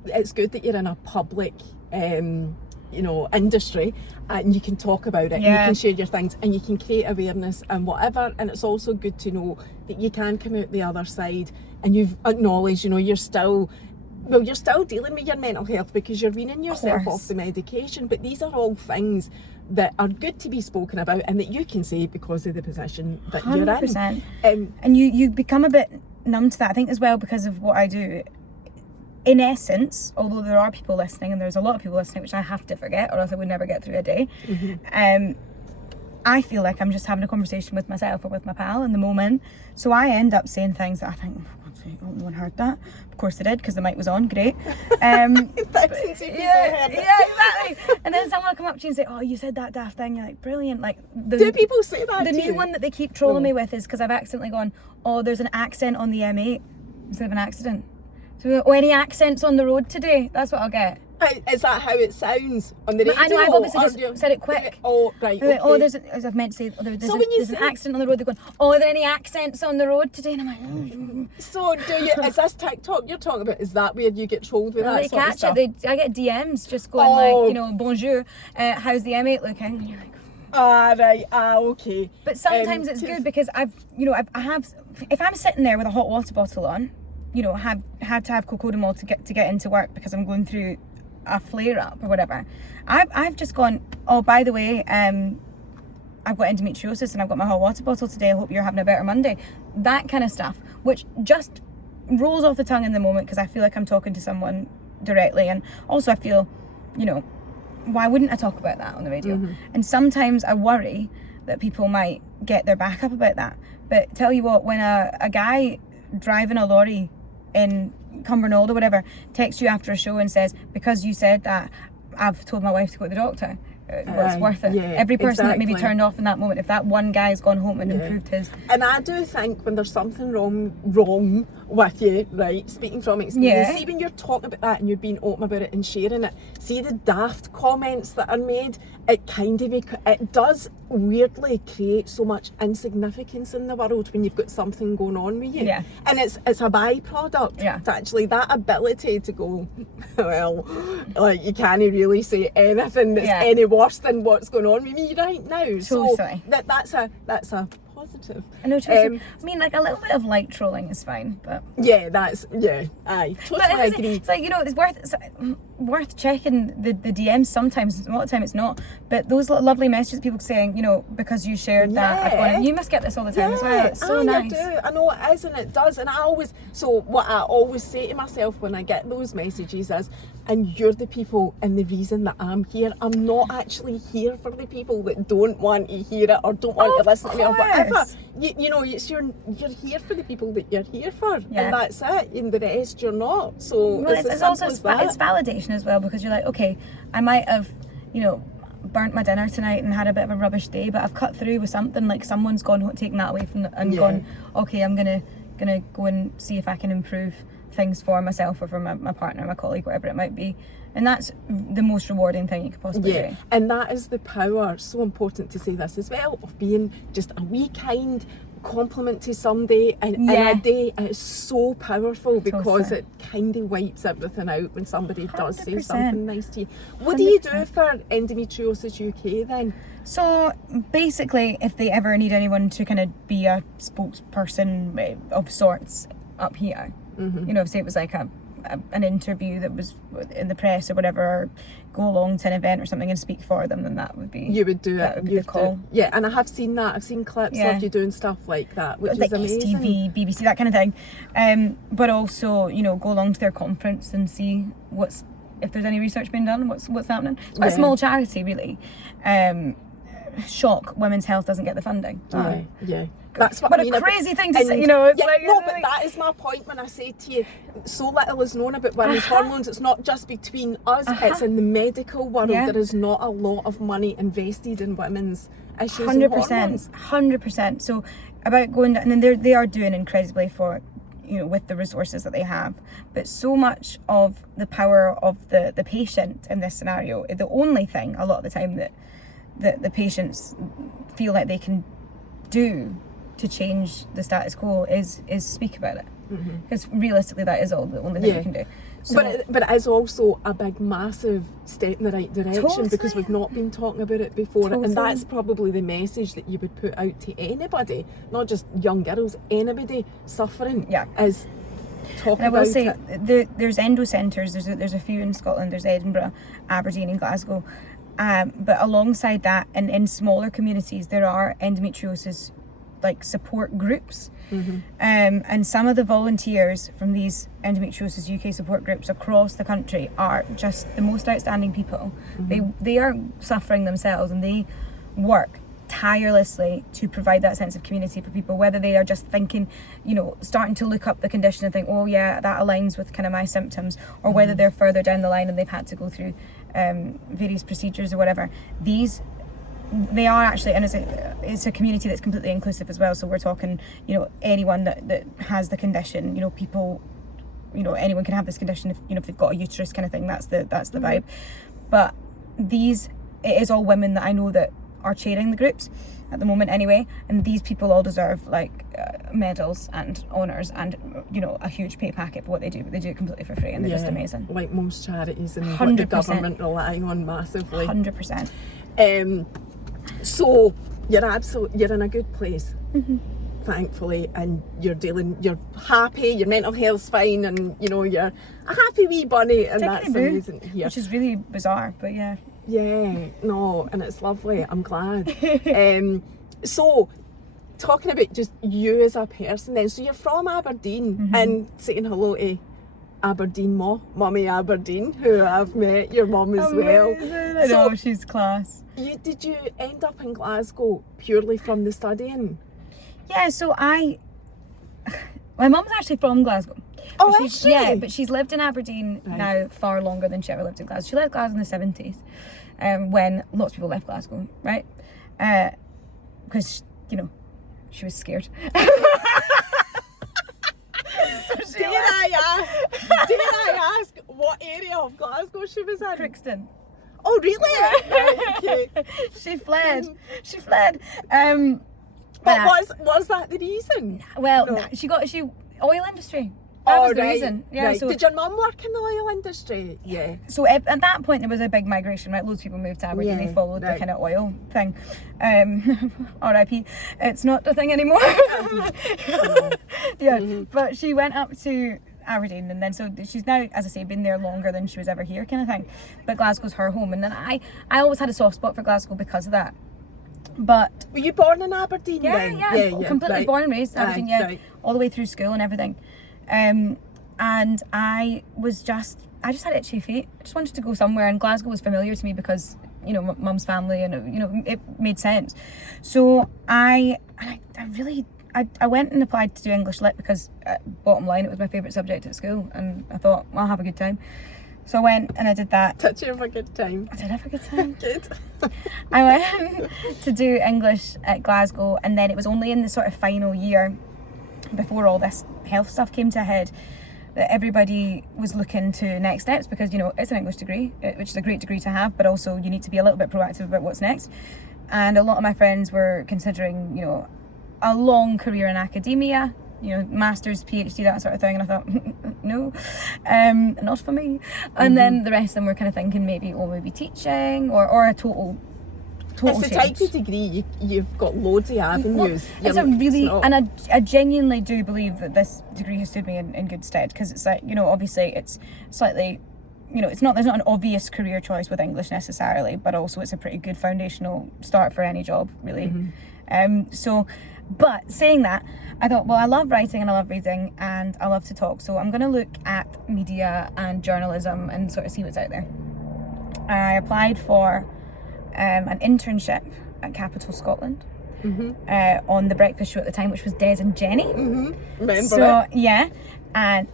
it's good that you're in a public industry, and you can talk about it, and you can share your things, and you can create awareness and whatever. And it's also good to know that you can come out the other side, and you've acknowledged, you're still dealing with your mental health because you're weaning yourself off the medication. But these are all things that are good to be spoken about, and that you can say because of the position that 100%. You're in. And you become a bit numb to that, I think, as well, because of what I do. In essence, although there are people listening, and there's a lot of people listening, which I have to forget, or else I would never get through a day. I feel like I'm just having a conversation with myself or with my pal in the moment. So I end up saying things that I think, oh, for God's sake, I hope no one heard that. Of course they did, because the mic was on. Great. Exactly. And then someone will come up to you and say, oh, you said that daft thing. You're like, brilliant. Like, do people say that? The new one that they keep trolling me with is because I've accidentally gone, oh, there's an accent on the M8 instead of an accident. So, any accents on the road today? That's what I'll get. Is that how it sounds on the radio? I know, I've obviously just said it quick. Oh, right, okay. Oh, as I've meant to say, there's an accident on the road. They're going, oh, are there any accents on the road today? And I'm like, So is this TikTok you're talking about? Is that where you get trolled with that sort of stuff? I get DMs just going bonjour, how's the M8 looking? And you're like, okay. But sometimes it's good because I have, if I'm sitting there with a hot water bottle on, have had to have cocodamol to get into work because I'm going through a flare up or whatever, I've just gone, oh, by the way, I've got endometriosis and I've got my hot water bottle today, I hope you're having a better Monday. That kind of stuff, which just rolls off the tongue in the moment because I feel like I'm talking to someone directly, and also I feel, why wouldn't I talk about that on the radio? And sometimes I worry that people might get their back up about that. But tell you what, when a guy driving a lorry in Cumbernauld or whatever texts you after a show and says, because you said that, I've told my wife to go to the doctor, it's worth it. Every person that maybe turned off in that moment, if that one guy's gone home and improved his. And I do think when there's something wrong with you, right, speaking from experience, see when you're talking about that and you're being open about it and sharing it, see the daft comments that are made, it does weirdly create so much insignificance in the world when you've got something going on with you. And it's a byproduct to actually that ability to go, well, like, you can't really say anything that's any worse than what's going on with me right now. So that's a positive. I know, I mean, like, a little bit of light trolling is fine, but I totally agree. It's like, it's worth checking the DMs sometimes. A lot of the time it's not, but those lovely messages, people saying, because you shared that, I've gone, you must get this all the time as well. It's so nice. I know it is, and it does, and what I always say to myself when I get those messages is, and you're the people and the reason that I'm here. I'm not actually here for the people that don't want to hear it or don't want to listen to me or whatever. You're here for the people that you're here for, and that's it. And the rest you're not. So it's also it's validation as well, because you're like, okay, I might have, burnt my dinner tonight and had a bit of a rubbish day, but I've cut through with something. Like, someone's taken that away from and gone, okay, I'm gonna go and see if I can improve things for myself or for my partner, my colleague, whatever it might be. And that's the most rewarding thing you could possibly do. And that is the power, so important to say this as well, of being just a wee kind compliment to somebody in a day. It's so powerful because it kind of wipes everything out when somebody does 100%. Say something nice to you. What 100%. Do you do for Endometriosis UK then? So basically, if they ever need anyone to kind of be a spokesperson of sorts up here, say it was like an interview that was in the press or whatever, or go along to an event or something and speak for them, then that would be, you would do that it. Would be the call. And I have seen that. I've seen clips of you doing stuff like that, which like is amazing. STV, BBC, that kind of thing. But also, go along to their conference and see if there's any research being done, what's happening. It's quite a small charity, really. Shock, women's health doesn't get the funding. That's what I mean. A crazy thing to say, but that is my point when I say to you, so little is known about women's hormones. It's not just between us, it's in the medical world. There is not a lot of money invested in women's issues 100%, and hormones. 100%. So about going, and then they are doing incredibly for, with the resources that they have. But so much of the power of the patient in this scenario, the only thing a lot of the time that the patients feel like they can do to change the status quo is speak about it. Because realistically, that is the only thing you can do. So, but it is also a big, massive step in the right direction, because we've not been talking about it before. And that's probably the message that you would put out to anybody, not just young girls, anybody suffering, is talk about it. I will say, there's endo centres, there's a few in Scotland, there's Edinburgh, Aberdeen and Glasgow. But alongside that, and in smaller communities, there are endometriosis support groups. And some of the volunteers from these Endometriosis UK support groups across the country are just the most outstanding people. They are suffering themselves, and they work tirelessly to provide that sense of community for people, whether they are just thinking, starting to look up the condition and think, oh yeah, that aligns with kind of my symptoms, or whether they're further down the line and they've had to go through various procedures or whatever. They are actually, and it's a community that's completely inclusive as well. So we're talking, anyone that has the condition, people, anyone can have this condition if they've got a uterus kind of thing. That's the vibe. But it is all women that I know that are chairing the groups at the moment anyway, and these people all deserve medals and honours and a huge pay packet for what they do, but they do it completely for free, and they're just amazing, like most charities and 100%. what the government relying on massively. 100%. So you're in a good place, thankfully, and you're happy, your mental health's fine, and you're a happy wee bunny, and that's amazing to hear. Which is really bizarre, but yeah, no, and it's lovely, I'm glad. So talking about just you as a person then, so you're from Aberdeen, and saying hello to Aberdeen Mummy Aberdeen, who I've met your mum as well. I know, she's class. Did you end up in Glasgow purely from the studying? Yeah, so my mum's actually from Glasgow. Oh, is she? Yeah, but she's lived in Aberdeen now far longer than she ever lived in Glasgow. She left Glasgow in the 70s, when lots of people left Glasgow, right? Because, she was scared. Dare I ask what area of Glasgow she was in? Crookston. Oh, really? Right, okay. She fled. But was that the reason? Well, no. Oil industry. That was the reason. Yeah. Right. So, did your mum work in the oil industry? Yeah. So at that point there was a big migration, right? Loads of people moved to Aberdeen. They followed the kind of oil thing. R.I.P. It's not the thing anymore. But she went up to Aberdeen, and then so she's now, as I say, been there longer than she was ever here, kind of thing. But Glasgow's her home, and then I always had a soft spot for Glasgow because of that. But were you born in Aberdeen then? Yeah, completely born and raised in Aberdeen, all the way through school and everything. And I just had itchy feet. I just wanted to go somewhere, and Glasgow was familiar to me because mum's family, and it made sense. So I went and applied to do English Lit because, bottom line, it was my favourite subject at school, and I thought, well, I'll have a good time. So I went and I did that. Did you have a good time? I did have a good time. Good. I went to do English at Glasgow, and then it was only in the sort of final year, before all this health stuff came to a head, that everybody was looking to next steps, because it's an English degree, which is a great degree to have, but also you need to be a little bit proactive about what's next. And a lot of my friends were considering a long career in academia, masters, PhD, that sort of thing, and I thought, no, not for me. And then the rest of them were kind of thinking maybe teaching or a total it's the type of degree you've got loads of avenues. And I genuinely do believe that this degree has stood me in good stead, because it's like, obviously it's slightly, there's not an obvious career choice with English necessarily, but also it's a pretty good foundational start for any job, really. But saying that, I thought, well, I love writing and I love reading and I love to talk, so I'm going to look at media and journalism and sort of see what's out there. I applied for an internship at Capital Scotland on the breakfast show at the time, which was Des and Jenny. Remember it? Yeah, and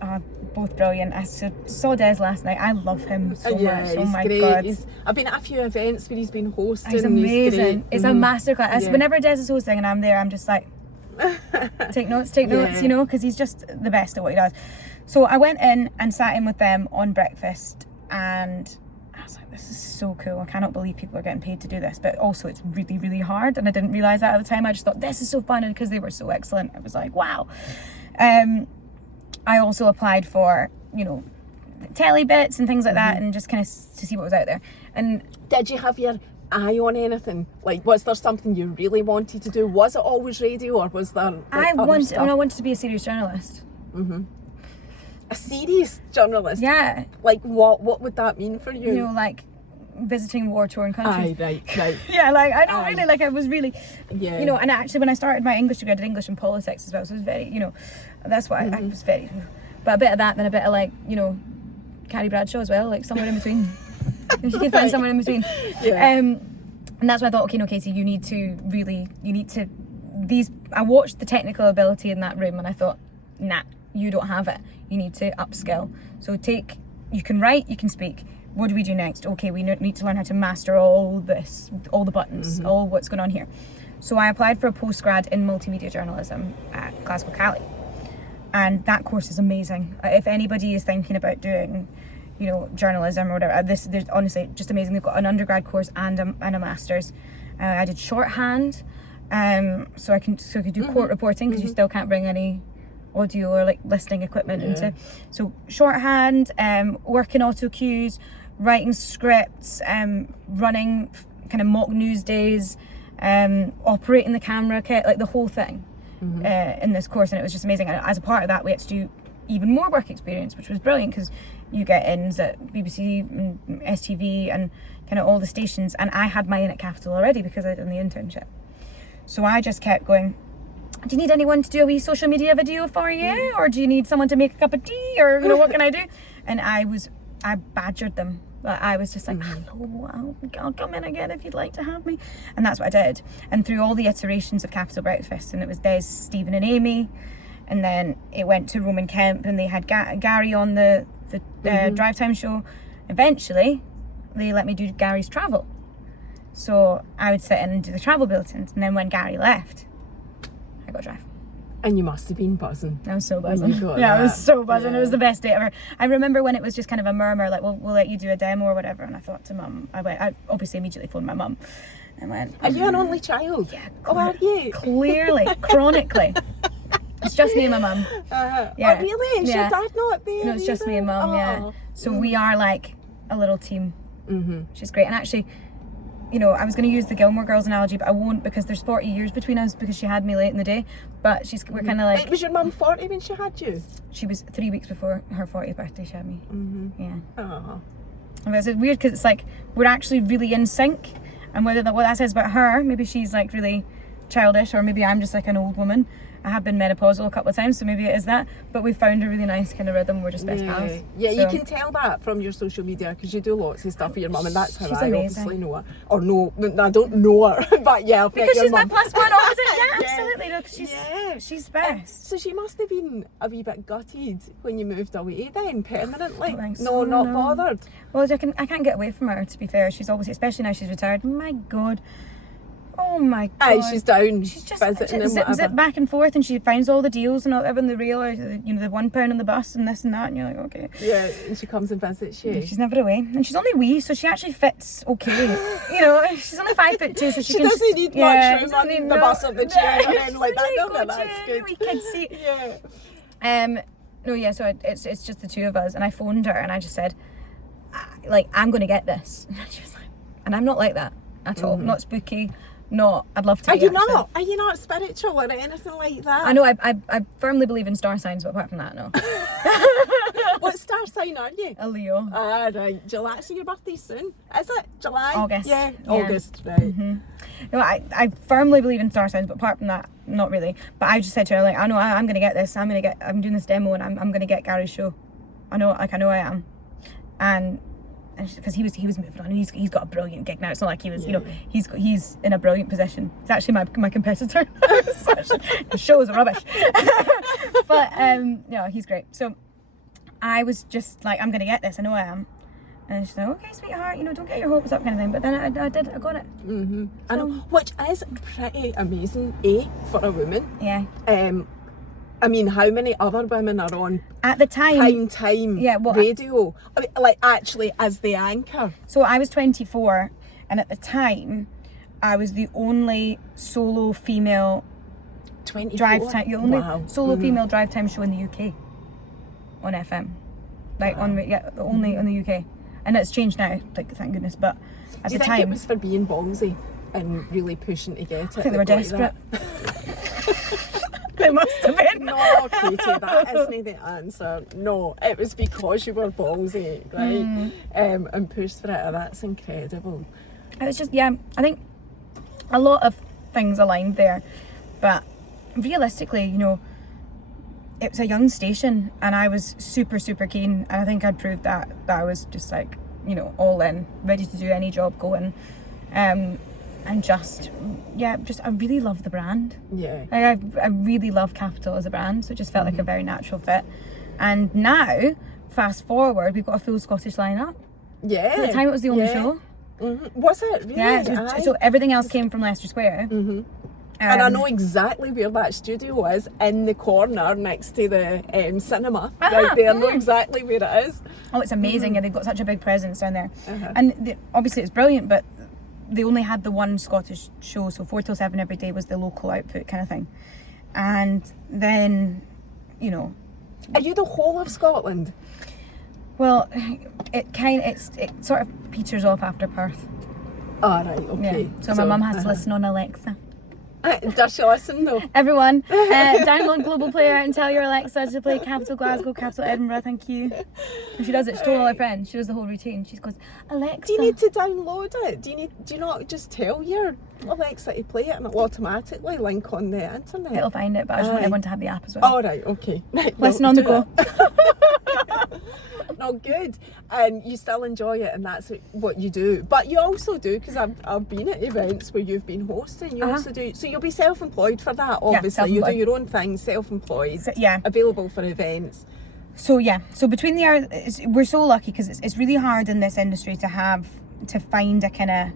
both brilliant. I saw Des last night. I love him so much. Oh my great. God. I've been at a few events where he's been hosting. He's amazing. It's a masterclass. Yeah. Whenever Des is hosting and I'm there, I'm just like, take notes, you know, because he's just the best at what he does. So I went in and sat in with them on breakfast, and I was like, this is so cool. I cannot believe people are getting paid to do this, but also it's really, really hard, and I didn't realise that at the time. I just thought, this is so fun, and because they were so excellent, I was like, wow. I also applied for, you know, telly bits and things like that, and just kind of to see what was out there. And did you have your eye on anything? Like, was there something you really wanted to do? Was it always radio, or was there I wanted to be a serious journalist. A serious journalist? Yeah. Like, what would that mean for you? You know, like visiting war-torn countries. Aye, right. Yeah, like I don't really, like I was really, yeah. you know, and actually when I started my English degree, I did English and politics as well, so it was very, you know, that's what I was very, but a bit of that, then a bit of like, you know, Carrie Bradshaw as well, like somewhere in between. If you can find somewhere in between. Yeah. And that's why I thought, okay, no, Katy, I watched the technical ability in that room, and I thought, nah, you don't have it. You need to upskill. So you can write, you can speak. What do we do next? Okay, we need to learn how to master all this, all the buttons, all what's going on here. So I applied for a postgrad in multimedia journalism at Glasgow Cali. And that course is amazing. If anybody is thinking about doing, you know, journalism or whatever, there's honestly just amazing. They've got an undergrad course and a master's. I did shorthand, so I could do court reporting, because you still can't bring any audio or like listening equipment into. So shorthand, working auto cues, writing scripts, running kind of mock news days, operating the camera kit, like the whole thing in this course, and it was just amazing. And as a part of that, we had to do even more work experience, which was brilliant, because you get ins at BBC and STV and kind of all the stations, and I had my in at Capital already because I'd done the internship. So I just kept going, do you need anyone to do a wee social media video for you, or do you need someone to make a cup of tea, or you know, what can I do? And I badgered them. I was just like, hello, I'll come in again if you'd like to have me. And that's what I did. And through all the iterations of Capital Breakfast, and it was Des, Stephen and Amy, and then it went to Roman Kemp, and they had Gary on the drive time show. Eventually they let me do Gary's travel, so I would sit in and do the travel bulletins, and then when Gary left, I got to drive. And you must have been buzzing. I was so buzzing. I was so buzzing. It was the best day ever. I remember when it was just kind of a murmur, like, we'll let you do a demo or whatever, and I thought to Mum, I obviously immediately phoned my mum and went, are you an only child? Yeah. Are you? Clearly, chronically. It's just me and my mum. Oh really? Is your dad not there? No, it's just me and Mum. Yeah. So we are like a little team, which is great. And actually, you know, I was going to use the Gilmore Girls analogy, but I won't, because there's 40 years between us, because she had me late in the day. But we're kind of like. Wait, was your mum 40 when she had you? She was 3 weeks before her 40th birthday. She had me. Yeah. Oh. And it's weird, because it's like we're actually really in sync, and what that says about her, maybe she's like really childish, or maybe I'm just like an old woman. I have been menopausal a couple of times, so maybe it is that, but we found a really nice kind of rhythm. We're just best pals. Yeah, so. You can tell that from your social media, because you do lots of stuff with your mum, and that's how She's I amazing. obviously know her. Or no, I don't know her, but yeah, I've met Because your she's my mum. plus one opposite. Yeah, Yeah. absolutely. No, 'cause she's best. So she must have been a wee bit gutted when you moved away then, permanently. I don't think No, so, not no. bothered. Well, I can't get away from her, to be fair. She's always, especially now she's retired. My God. Oh my God. Aye, she's down She's just visiting and zip whatever. back and forth, and she finds all the deals and all, even the real, you know, the £1 on the bus and this and that, and you're like, okay. Yeah, and she comes and visits you. She's never away, and she's only wee, so she actually fits okay. You know, she's only 5'2", so she can doesn't just, need much room on the bus or the no, chair or anything like that. really No, good, that's good. wee kid seat. Yeah. No, yeah, so it's just the two of us, and I phoned her and I just said, like, I'm going to get this. And she was like, and I'm not like that at all. Not spooky. I'd love to. Are you not? Are you not spiritual or anything like that? I know. I firmly believe in star signs, but apart from that, no. What star sign are you? A Leo. Ah, right. July. So your birthday's soon. Is it? July? August. Yeah, Yeah. August, right. No, I firmly believe in star signs, but apart from that, not really. But I just said to her, like, I know I'm gonna get this. I'm doing this demo, and I'm gonna get Gary's show. I know I am, and because he was moving on, and he's got a brilliant gig now. It's not like he was, you know, he's in a brilliant position. He's actually my competitor. The show is rubbish, but no, he's great. So I was just like, I'm gonna get this. I know I am, And she's like, okay, sweetheart, don't get your hopes up kind of thing. But then I got it. I know, which is pretty amazing, for a woman. Yeah. I mean, how many other women are on at the time radio? I mean, like actually as the anchor. So I was 24, and at the time, I was the only solo female 24? drive time. The only solo female drive time show in the UK on FM, only in the UK. And it's changed now, like thank goodness. But at the time, do you think it was for being ballsy and really pushing to get it? I think they were desperate. They must have been. No, Katy, that isn't the answer. No, it was because you were ballsy, right? And pushed for it. Oh, that's incredible. It was just, I think a lot of things aligned there. But realistically, it was a young station, and I was super, super keen. And I think I'd proved that I was just like, all in, ready to do any job going. And I really love the brand. Yeah. I really love Capital as a brand, so it just felt like a very natural fit. And now, fast forward, we've got a full Scottish lineup. Yeah. At the time, it was the only show. Was it? Really? Yeah, so everything else came from Leicester Square. And I know exactly where that studio is, in the corner next to the cinema. Right there, I know exactly where it is. Oh, it's amazing, and they've got such a big presence down there. And obviously it's brilliant, but they only had the one Scottish show, so 4 till 7 every day was the local output kind of thing. And then, Are you the whole of Scotland? Well, it sort of peters off after Perth. Ah, right, okay. Yeah. So my mum has to listen on Alexa. Does she listen though? Everyone, download Global Player and tell your Alexa to play Capital Glasgow, Capital Edinburgh, thank you. And she does it, she told all her friends, she does the whole routine. She goes, Alexa. Do you need to download it? Do you not just tell your Alexa to play it and it'll automatically link on the internet? It'll find it, but I just want everyone to have the app as well. Oh, right, okay. Right, listen on the go. No, good. And you still enjoy it, and that's what you do. But you also do, because I've been at events where you've been hosting, you also do, so you'll be self-employed for that, obviously. You do your own thing, self-employed, available for events. So between the hours, we're so lucky, because it's really hard in this industry to find a kind of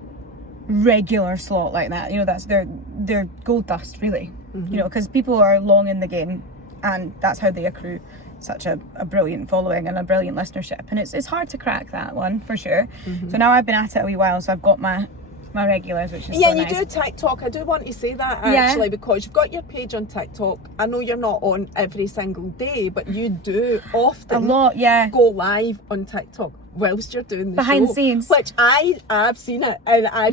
regular slot like that. That's they're gold dust, really. Because people are long in the game, and that's how they accrue such a brilliant following and a brilliant listenership, and it's hard to crack that one for sure. So now I've been at it a wee while, so I've got my regulars, which is so nice. You do TikTok. I do want to say that actually, because you've got your page on TikTok. I know you're not on every single day, but you do often go live on TikTok whilst you're doing the behind show, the scenes, which I've seen it, and I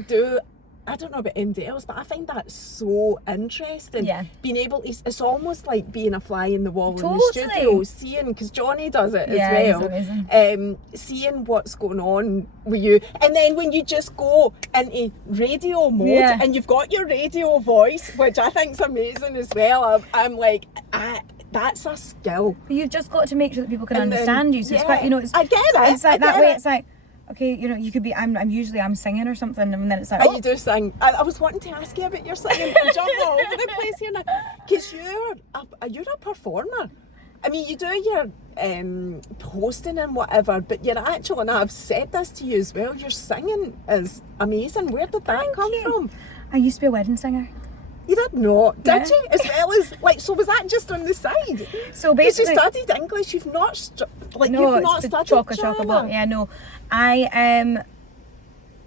don't know about anybody else, but I find that so interesting. Yeah. Being able to, it's almost like being a fly in the wall in the studio, seeing, because Johnny does it as well, seeing what's going on with you. And then when you just go into radio mode and you've got your radio voice, which I think's amazing as well, I'm like, that's a skill. But you've just got to make sure that people can understand you. So it's quite, it's, I get it. It's like that way, it's like, okay, you could be, I'm singing or something, and then it's like, you do sing. I was wanting to ask you about your singing, but jump all over the place here now, because you're a performer. I mean, you do your posting and whatever, but your actual, and I've said this to you as well, your singing is amazing. Where did that come from? I used to be a wedding singer. You did not, did you? As well as, so was that just on the side? So basically, you studied English, you've not, you've not studied drama. Yeah, no.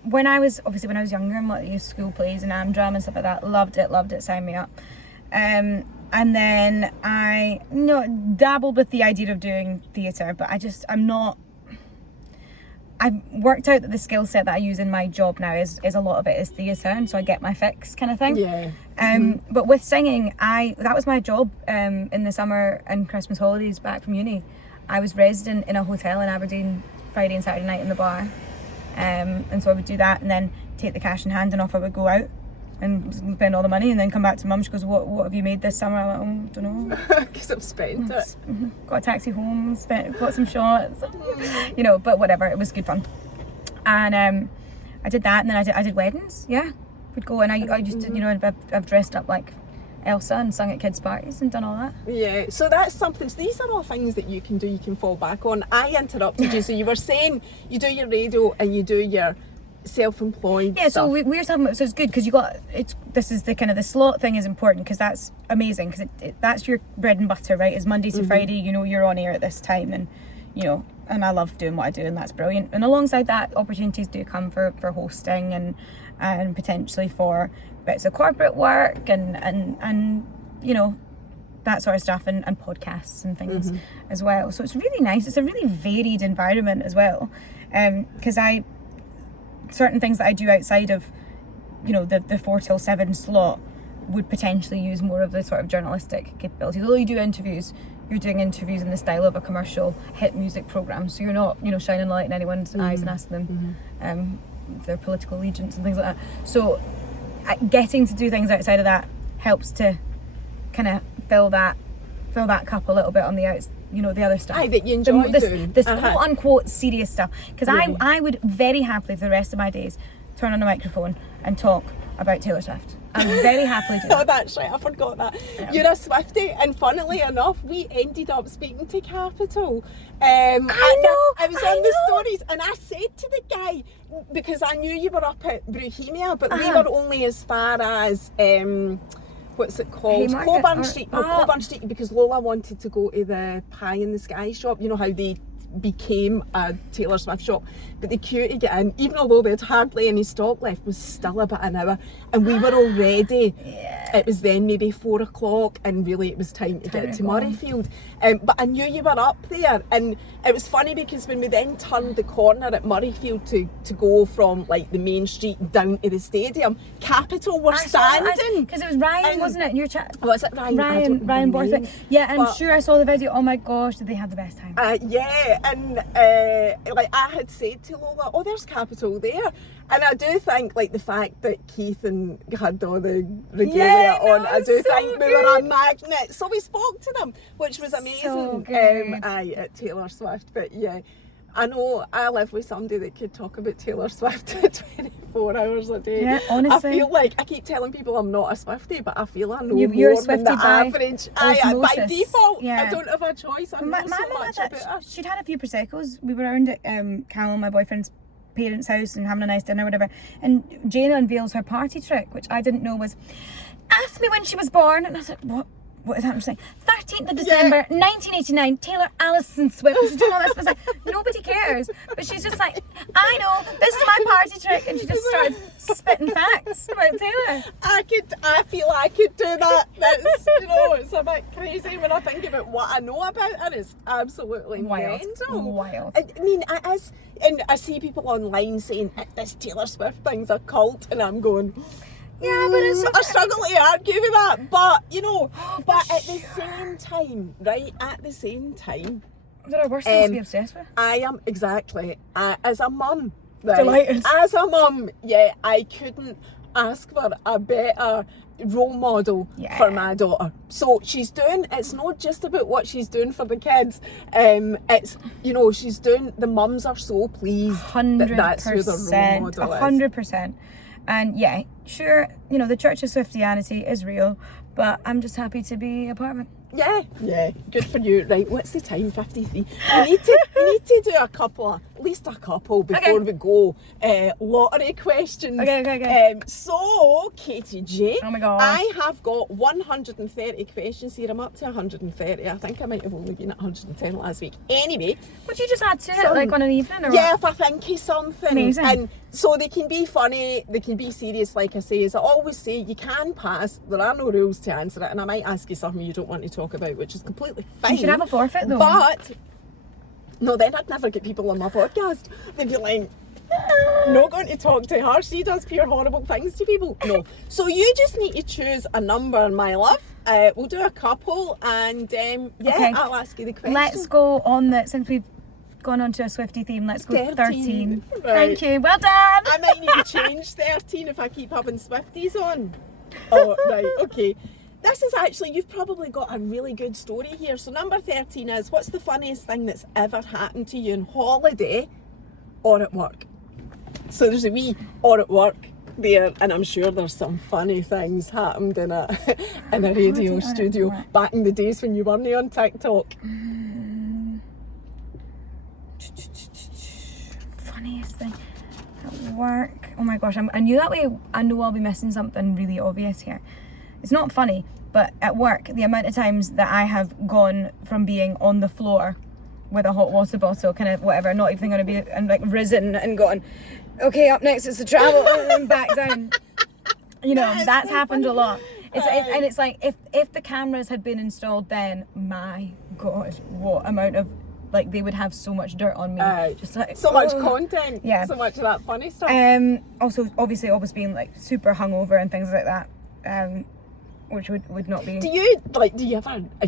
When I was younger and like used school plays and drama and stuff like that, loved it, signed me up. And then I dabbled with the idea of doing theatre, but I've worked out that the skill set that I use in my job now is a lot of it is theatre, and so I get my fix kind of thing. Yeah. But with singing, that was my job in the summer and Christmas holidays back from uni. I was resident in a hotel in Aberdeen Friday and Saturday night in the bar, and so I would do that and then take the cash in hand, and off I would go out and spend all the money, and then come back to mum. She goes, what have you made this summer? I'm like, don't know. Because I've spent it. Got a taxi home, got some shots, but whatever, it was good fun. And I did that, and then I did weddings. Yeah, would go, and I used to, I've dressed up like Elsa and sung at kids' parties and done all that. Yeah, so that's something. So these are all things that you can do, you can fall back on. I interrupted you, so you were saying you do your radio and you do your self-employed Yeah, stuff. so we were talking about, so it's good because this is the kind of the slot thing is important because that's amazing because that's your bread and butter, right? It's Monday to Friday, you know, you're on air at this time and, you know, and I love doing what I do and that's brilliant. And alongside that, opportunities do come for hosting and potentially for bits of corporate work and you know, that sort of stuff and podcasts and things as well. So it's really nice. It's a really varied environment as well. Because certain things that I do outside of, you know, the 4 till 7 slot would potentially use more of the sort of journalistic capabilities. Although you do interviews, you're doing interviews in the style of a commercial hit music programme. So you're not, you know, shining light in anyone's eyes and asking them their political allegiance and things like that. So getting to do things outside of that helps to kind of fill that cup a little bit on the outs, you know, the other stuff. Aye, that you enjoy doing. This quote unquote serious stuff. Because I would very happily for the rest of my days turn on a microphone and talk about Taylor Swift. I'm very happily do that. Oh, that's right, I forgot that. Yeah. You're a Swiftie, and funnily enough, we ended up speaking to Capital. I was on the stories, and I said to the guy, because I knew you were up at Brewhemia, but we were only as far as what's it called? Haymarket Coburn Street. No, Coburn Street, because Lola wanted to go to the Pie in the Sky shop. You know how they became a Taylor Swift shop, but the queue to get in, even although they had hardly any stock left, was still about an hour, and we were already it was then maybe 4 o'clock and really it was time to get to Murrayfield. But I knew you were up there, and it was funny because when we then turned the corner at Murrayfield to go from like the main street down to the stadium, Capital were standing. Because it was Ryan, wasn't it? Your chat. Was it Ryan? Ryan Borthwick. Yeah, I'm sure I saw the video. Oh my gosh, did they have the best time? Yeah, and like I had said to Lola, oh, there's Capital there. And I do think like the fact that Keith and had all the regalia on, I do think we were a magnet. So we spoke to them, which was amazing. So good. At Taylor Swift. But yeah, I know I live with somebody that could talk about Taylor Swift 24 hours a day. Yeah, honestly. I feel like I keep telling people I'm not a Swiftie, but I feel I know You're more a than the Swiftie by average. osmosis. By default, Yeah. I don't have a choice. I know My so mum much had about her. she'd had a few Prosecco's. We were around at Callum, my boyfriend's parents' house, and having a nice dinner, whatever. And Jane unveils her party trick, which I didn't know was, asked me when she was born, and I was like, what is that I'm saying? 13th of December, 1989, Taylor Allison Swift. She's doing all this, but I was like, nobody cares. But she's just like, I know, this is my party trick, and she just started spitting facts about Taylor. I feel I could do that. That's, you know, it's a bit crazy when I think about what I know about her. It's absolutely mental. Wild. I mean, and I see people online saying this Taylor Swift thing's a cult, and I'm going, Yeah, but it's I struggle to argue with that. But you know, but at the same time, right? At the same time, there are worse things to be obsessed with. I am exactly as a mum. Right? Delighted. As a mum, yeah, I couldn't ask for a better role model for my daughter. So it's not just about what she's doing for the kids. It's, you know, she's doing, the mums are so pleased that that's who their role model is. 100%. And yeah, sure, you know, the Church of Swiftianity is real, but I'm just happy to be a part of it. Yeah, good for you. Right, what's the time? 53. We need to do at least a couple before we go. Lottery questions. Okay. So, Katy J, oh my God, I have got 130 questions here. I'm up to 130. I think I might have only been at 110 last week. Anyway, would you just add to it, like on an evening? Or yeah, what? if I think of something. Amazing. And so they can be funny, they can be serious, like I say. As I always say, you can pass. There are no rules to answer it, and I might ask you something you don't want to talk about, which is completely fine. You should have a forfeit though. But no, then I'd never get people on my podcast. They'd be like, not going to talk to her. She does pure horrible things to people. No. So you just need to choose a number, my love. We'll do a couple, and Okay. I'll ask you the question. Let's go on since we've gone on to a Swiftie theme, let's go 13. Right. Thank you, well done. I might need to change 13 if I keep having Swifties on. Oh, right, okay. This is actually, you've probably got a really good story here. So number 13 is, what's the funniest thing that's ever happened to you on holiday or at work? So there's a wee or at work there, and I'm sure there's some funny things happened in a radio studio back in the days when you weren't on TikTok. Funniest thing at work. Oh my gosh, I knew that way. I know I'll be missing something really obvious here. It's not funny, but at work, the amount of times that I have gone from being on the floor with a hot water bottle, kind of whatever, not even going to be, and like risen and gone, okay, up next it's the travel, and then back down. You know, that's happened a lot. And it's like, if the cameras had been installed then, my God, what amount of, like, they would have so much dirt on me. Just like, so much content. Yeah. So much of that funny stuff. Also, obviously, always being like super hungover and things like that. Which would not be. Are you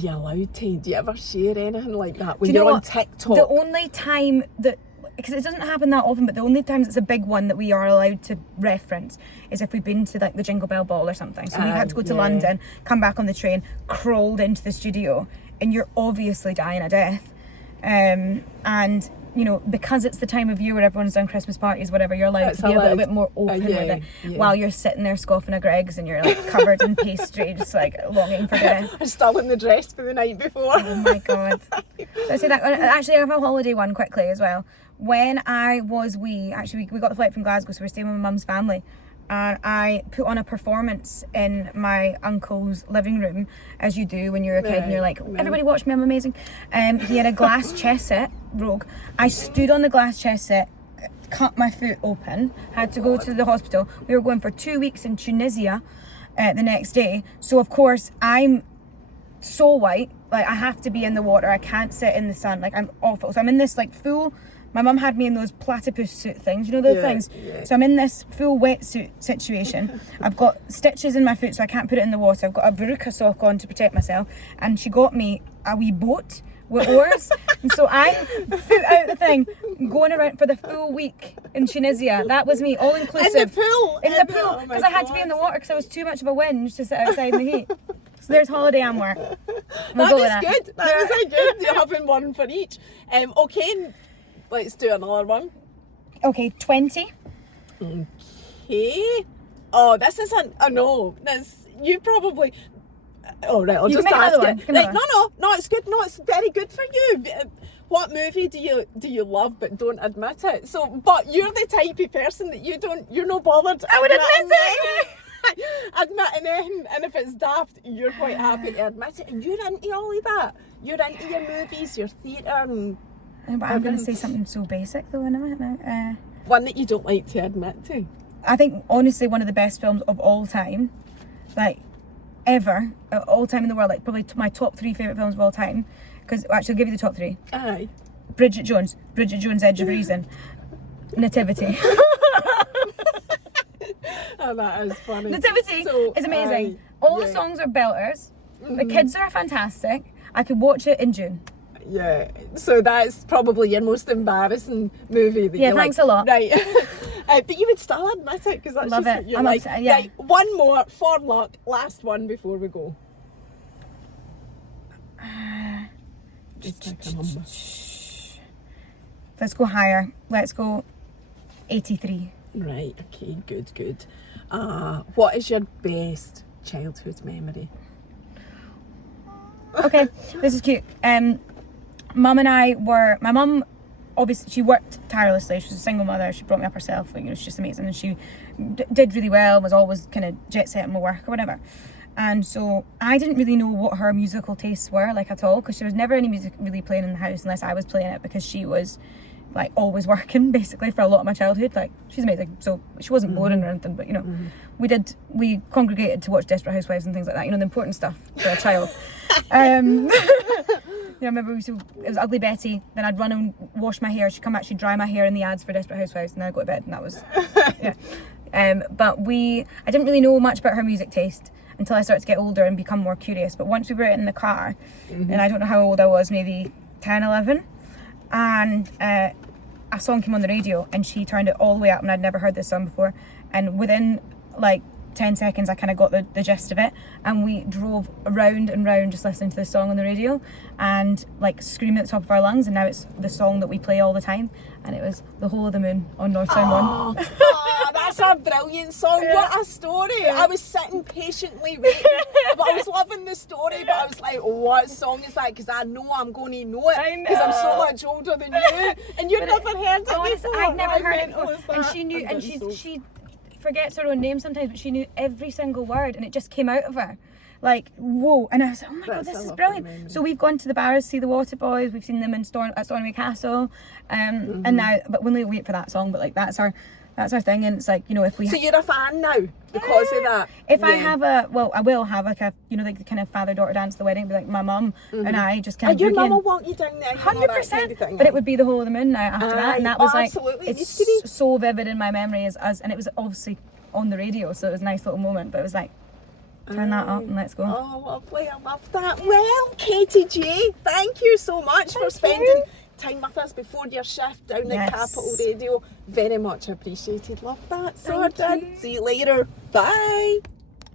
allowed to? Do you ever share anything like that when you're on TikTok? The only time that, because it doesn't happen that often, but the only times it's a big one that we are allowed to reference is if we've been to like the Jingle Bell Ball or something. So we've had to go to London, come back on the train, crawled into the studio, and you're obviously dying a death. And you know, because it's the time of year where everyone's done Christmas parties, whatever, you're allowed to be a little bit more open with it, while you're sitting there scoffing a Greggs and you're like covered in pastry, just like longing for death. I'm still in the dress for the night before. Oh my God. So I say that. Actually, I have a holiday one quickly as well. When I was we got the flight from Glasgow, so we're staying with my mum's family. And I put on a performance in my uncle's living room, as you do when you're a kid and you're like, everybody watch me, I'm amazing. He had a glass chess set, Rogue. I stood on the glass chess set, cut my foot open, had to go to the hospital. We were going for 2 weeks in Tunisia the next day. So of course I'm so white, like I have to be in the water. I can't sit in the sun, like I'm awful. So I'm in this like full, my mum had me in those platypus suit things, you know the things? Yeah. So I'm in this full wetsuit situation. I've got stitches in my foot so I can't put it in the water. I've got a burqa sock on to protect myself. And she got me a wee boat with oars. And so I'm foot out the thing, going around for the full week in Tunisia. That was me, all inclusive. In the pool? In the pool, because I had to be in the water because I was too much of a whinge to sit outside in the heat. So there's holiday and work. That was good. That was good. You're having one for each. Okay. Let's do another one. Okay, 20. Okay. Oh, this isn't. Oh no, this you probably. Oh right, I'll you just ask it. Right, no, it's good. No, it's very good for you. What movie do you love but don't admit it? So, but you're the type of person that you're no bothered. I would admit it. Admitting anything, and if it's daft, you're quite happy to admit it. And you're into all of that. You're into your movies, your theatre, and. But I'm going to say something so basic though in a minute now. One that you don't like to admit to. I think honestly one of the best films of all time, like ever, all time in the world, like probably my top 3 favourite films of all time, because actually I'll give you the top 3. Aye. Bridget Jones, Edge of Reason, Nativity. Oh, that is funny. Nativity is amazing. All the songs are belters. The kids are fantastic. I could watch it in June. Yeah, so that's probably your most embarrassing movie that you thanks like. a lot. Right. But you would still admit it because that's Love just it. what you I'm like. upset, yeah. Right, one more for luck, last one before we go. Just pick a number. Let's go higher. Let's go 83. Right, okay, good. What is your best childhood memory? Okay, this is cute. Mum and I were, my mum, obviously, she worked tirelessly. She was a single mother. She brought me up herself. You know, she's just amazing. And she did really well, was always kind of jet set in my work or whatever. And so I didn't really know what her musical tastes were, like at all, because there was never any music really playing in the house unless I was playing it, because she was like always working basically for a lot of my childhood. Like, she's amazing. So she wasn't boring or anything, but you know, we congregated to watch Desperate Housewives and things like that, you know, the important stuff for a child. You know, I remember it was Ugly Betty, then I'd run and wash my hair, she'd come back, she'd dry my hair in the ads for Desperate Housewives, and then I'd go to bed, and that was, yeah. But I didn't really know much about her music taste until I started to get older and become more curious. But once we were in the car, and I don't know how old I was, maybe 10, 11, and a song came on the radio, and she turned it all the way up, and I'd never heard this song before, and within like 10 seconds I kind of got the gist of it, and we drove around and round just listening to this song on the radio and like screaming at the top of our lungs, and now it's the song that we play all the time, and it was The Whole of the Moon on North Sound 1. Oh, that's That's a brilliant song. Yeah. What a story. I was sitting patiently waiting, but I was loving the story, but I was like, what song is that? Because I know I'm going to know it, because I'm so much older than you, and you'd never heard it before. I'd never heard it mental before. is that? And she knew, I'm and getting she forgets her own name sometimes, but she knew every single word, and it just came out of her. Like, whoa. And I was like, oh my God, That's this a is lovely brilliant. memory. So we've gone to the bars, see the Water Boys, we've seen them in at Stornoway Castle. And now, but when we wait for that song, but like that's our thing. And it's like, you know, if we So you're a fan now because of that? if I have I will have like a, you know, like the kind of father-daughter dance at the wedding, be like my mum and I just kind of your boogie mum in. will want you down there, 100%, but it would be the Whole of the Moon now after that, and that was like, absolutely. It it's needs to be. so vivid in my memory as, and it was obviously on the radio, so it was a nice little moment, but it was like, turn that up and let's go. Oh, lovely. I love that. Well, Katy G, thank you so much for spending you. time with us before your shift down Yes. at Capital Radio. Very much appreciated. Love that. Thank Sorted. you. See you later. Bye.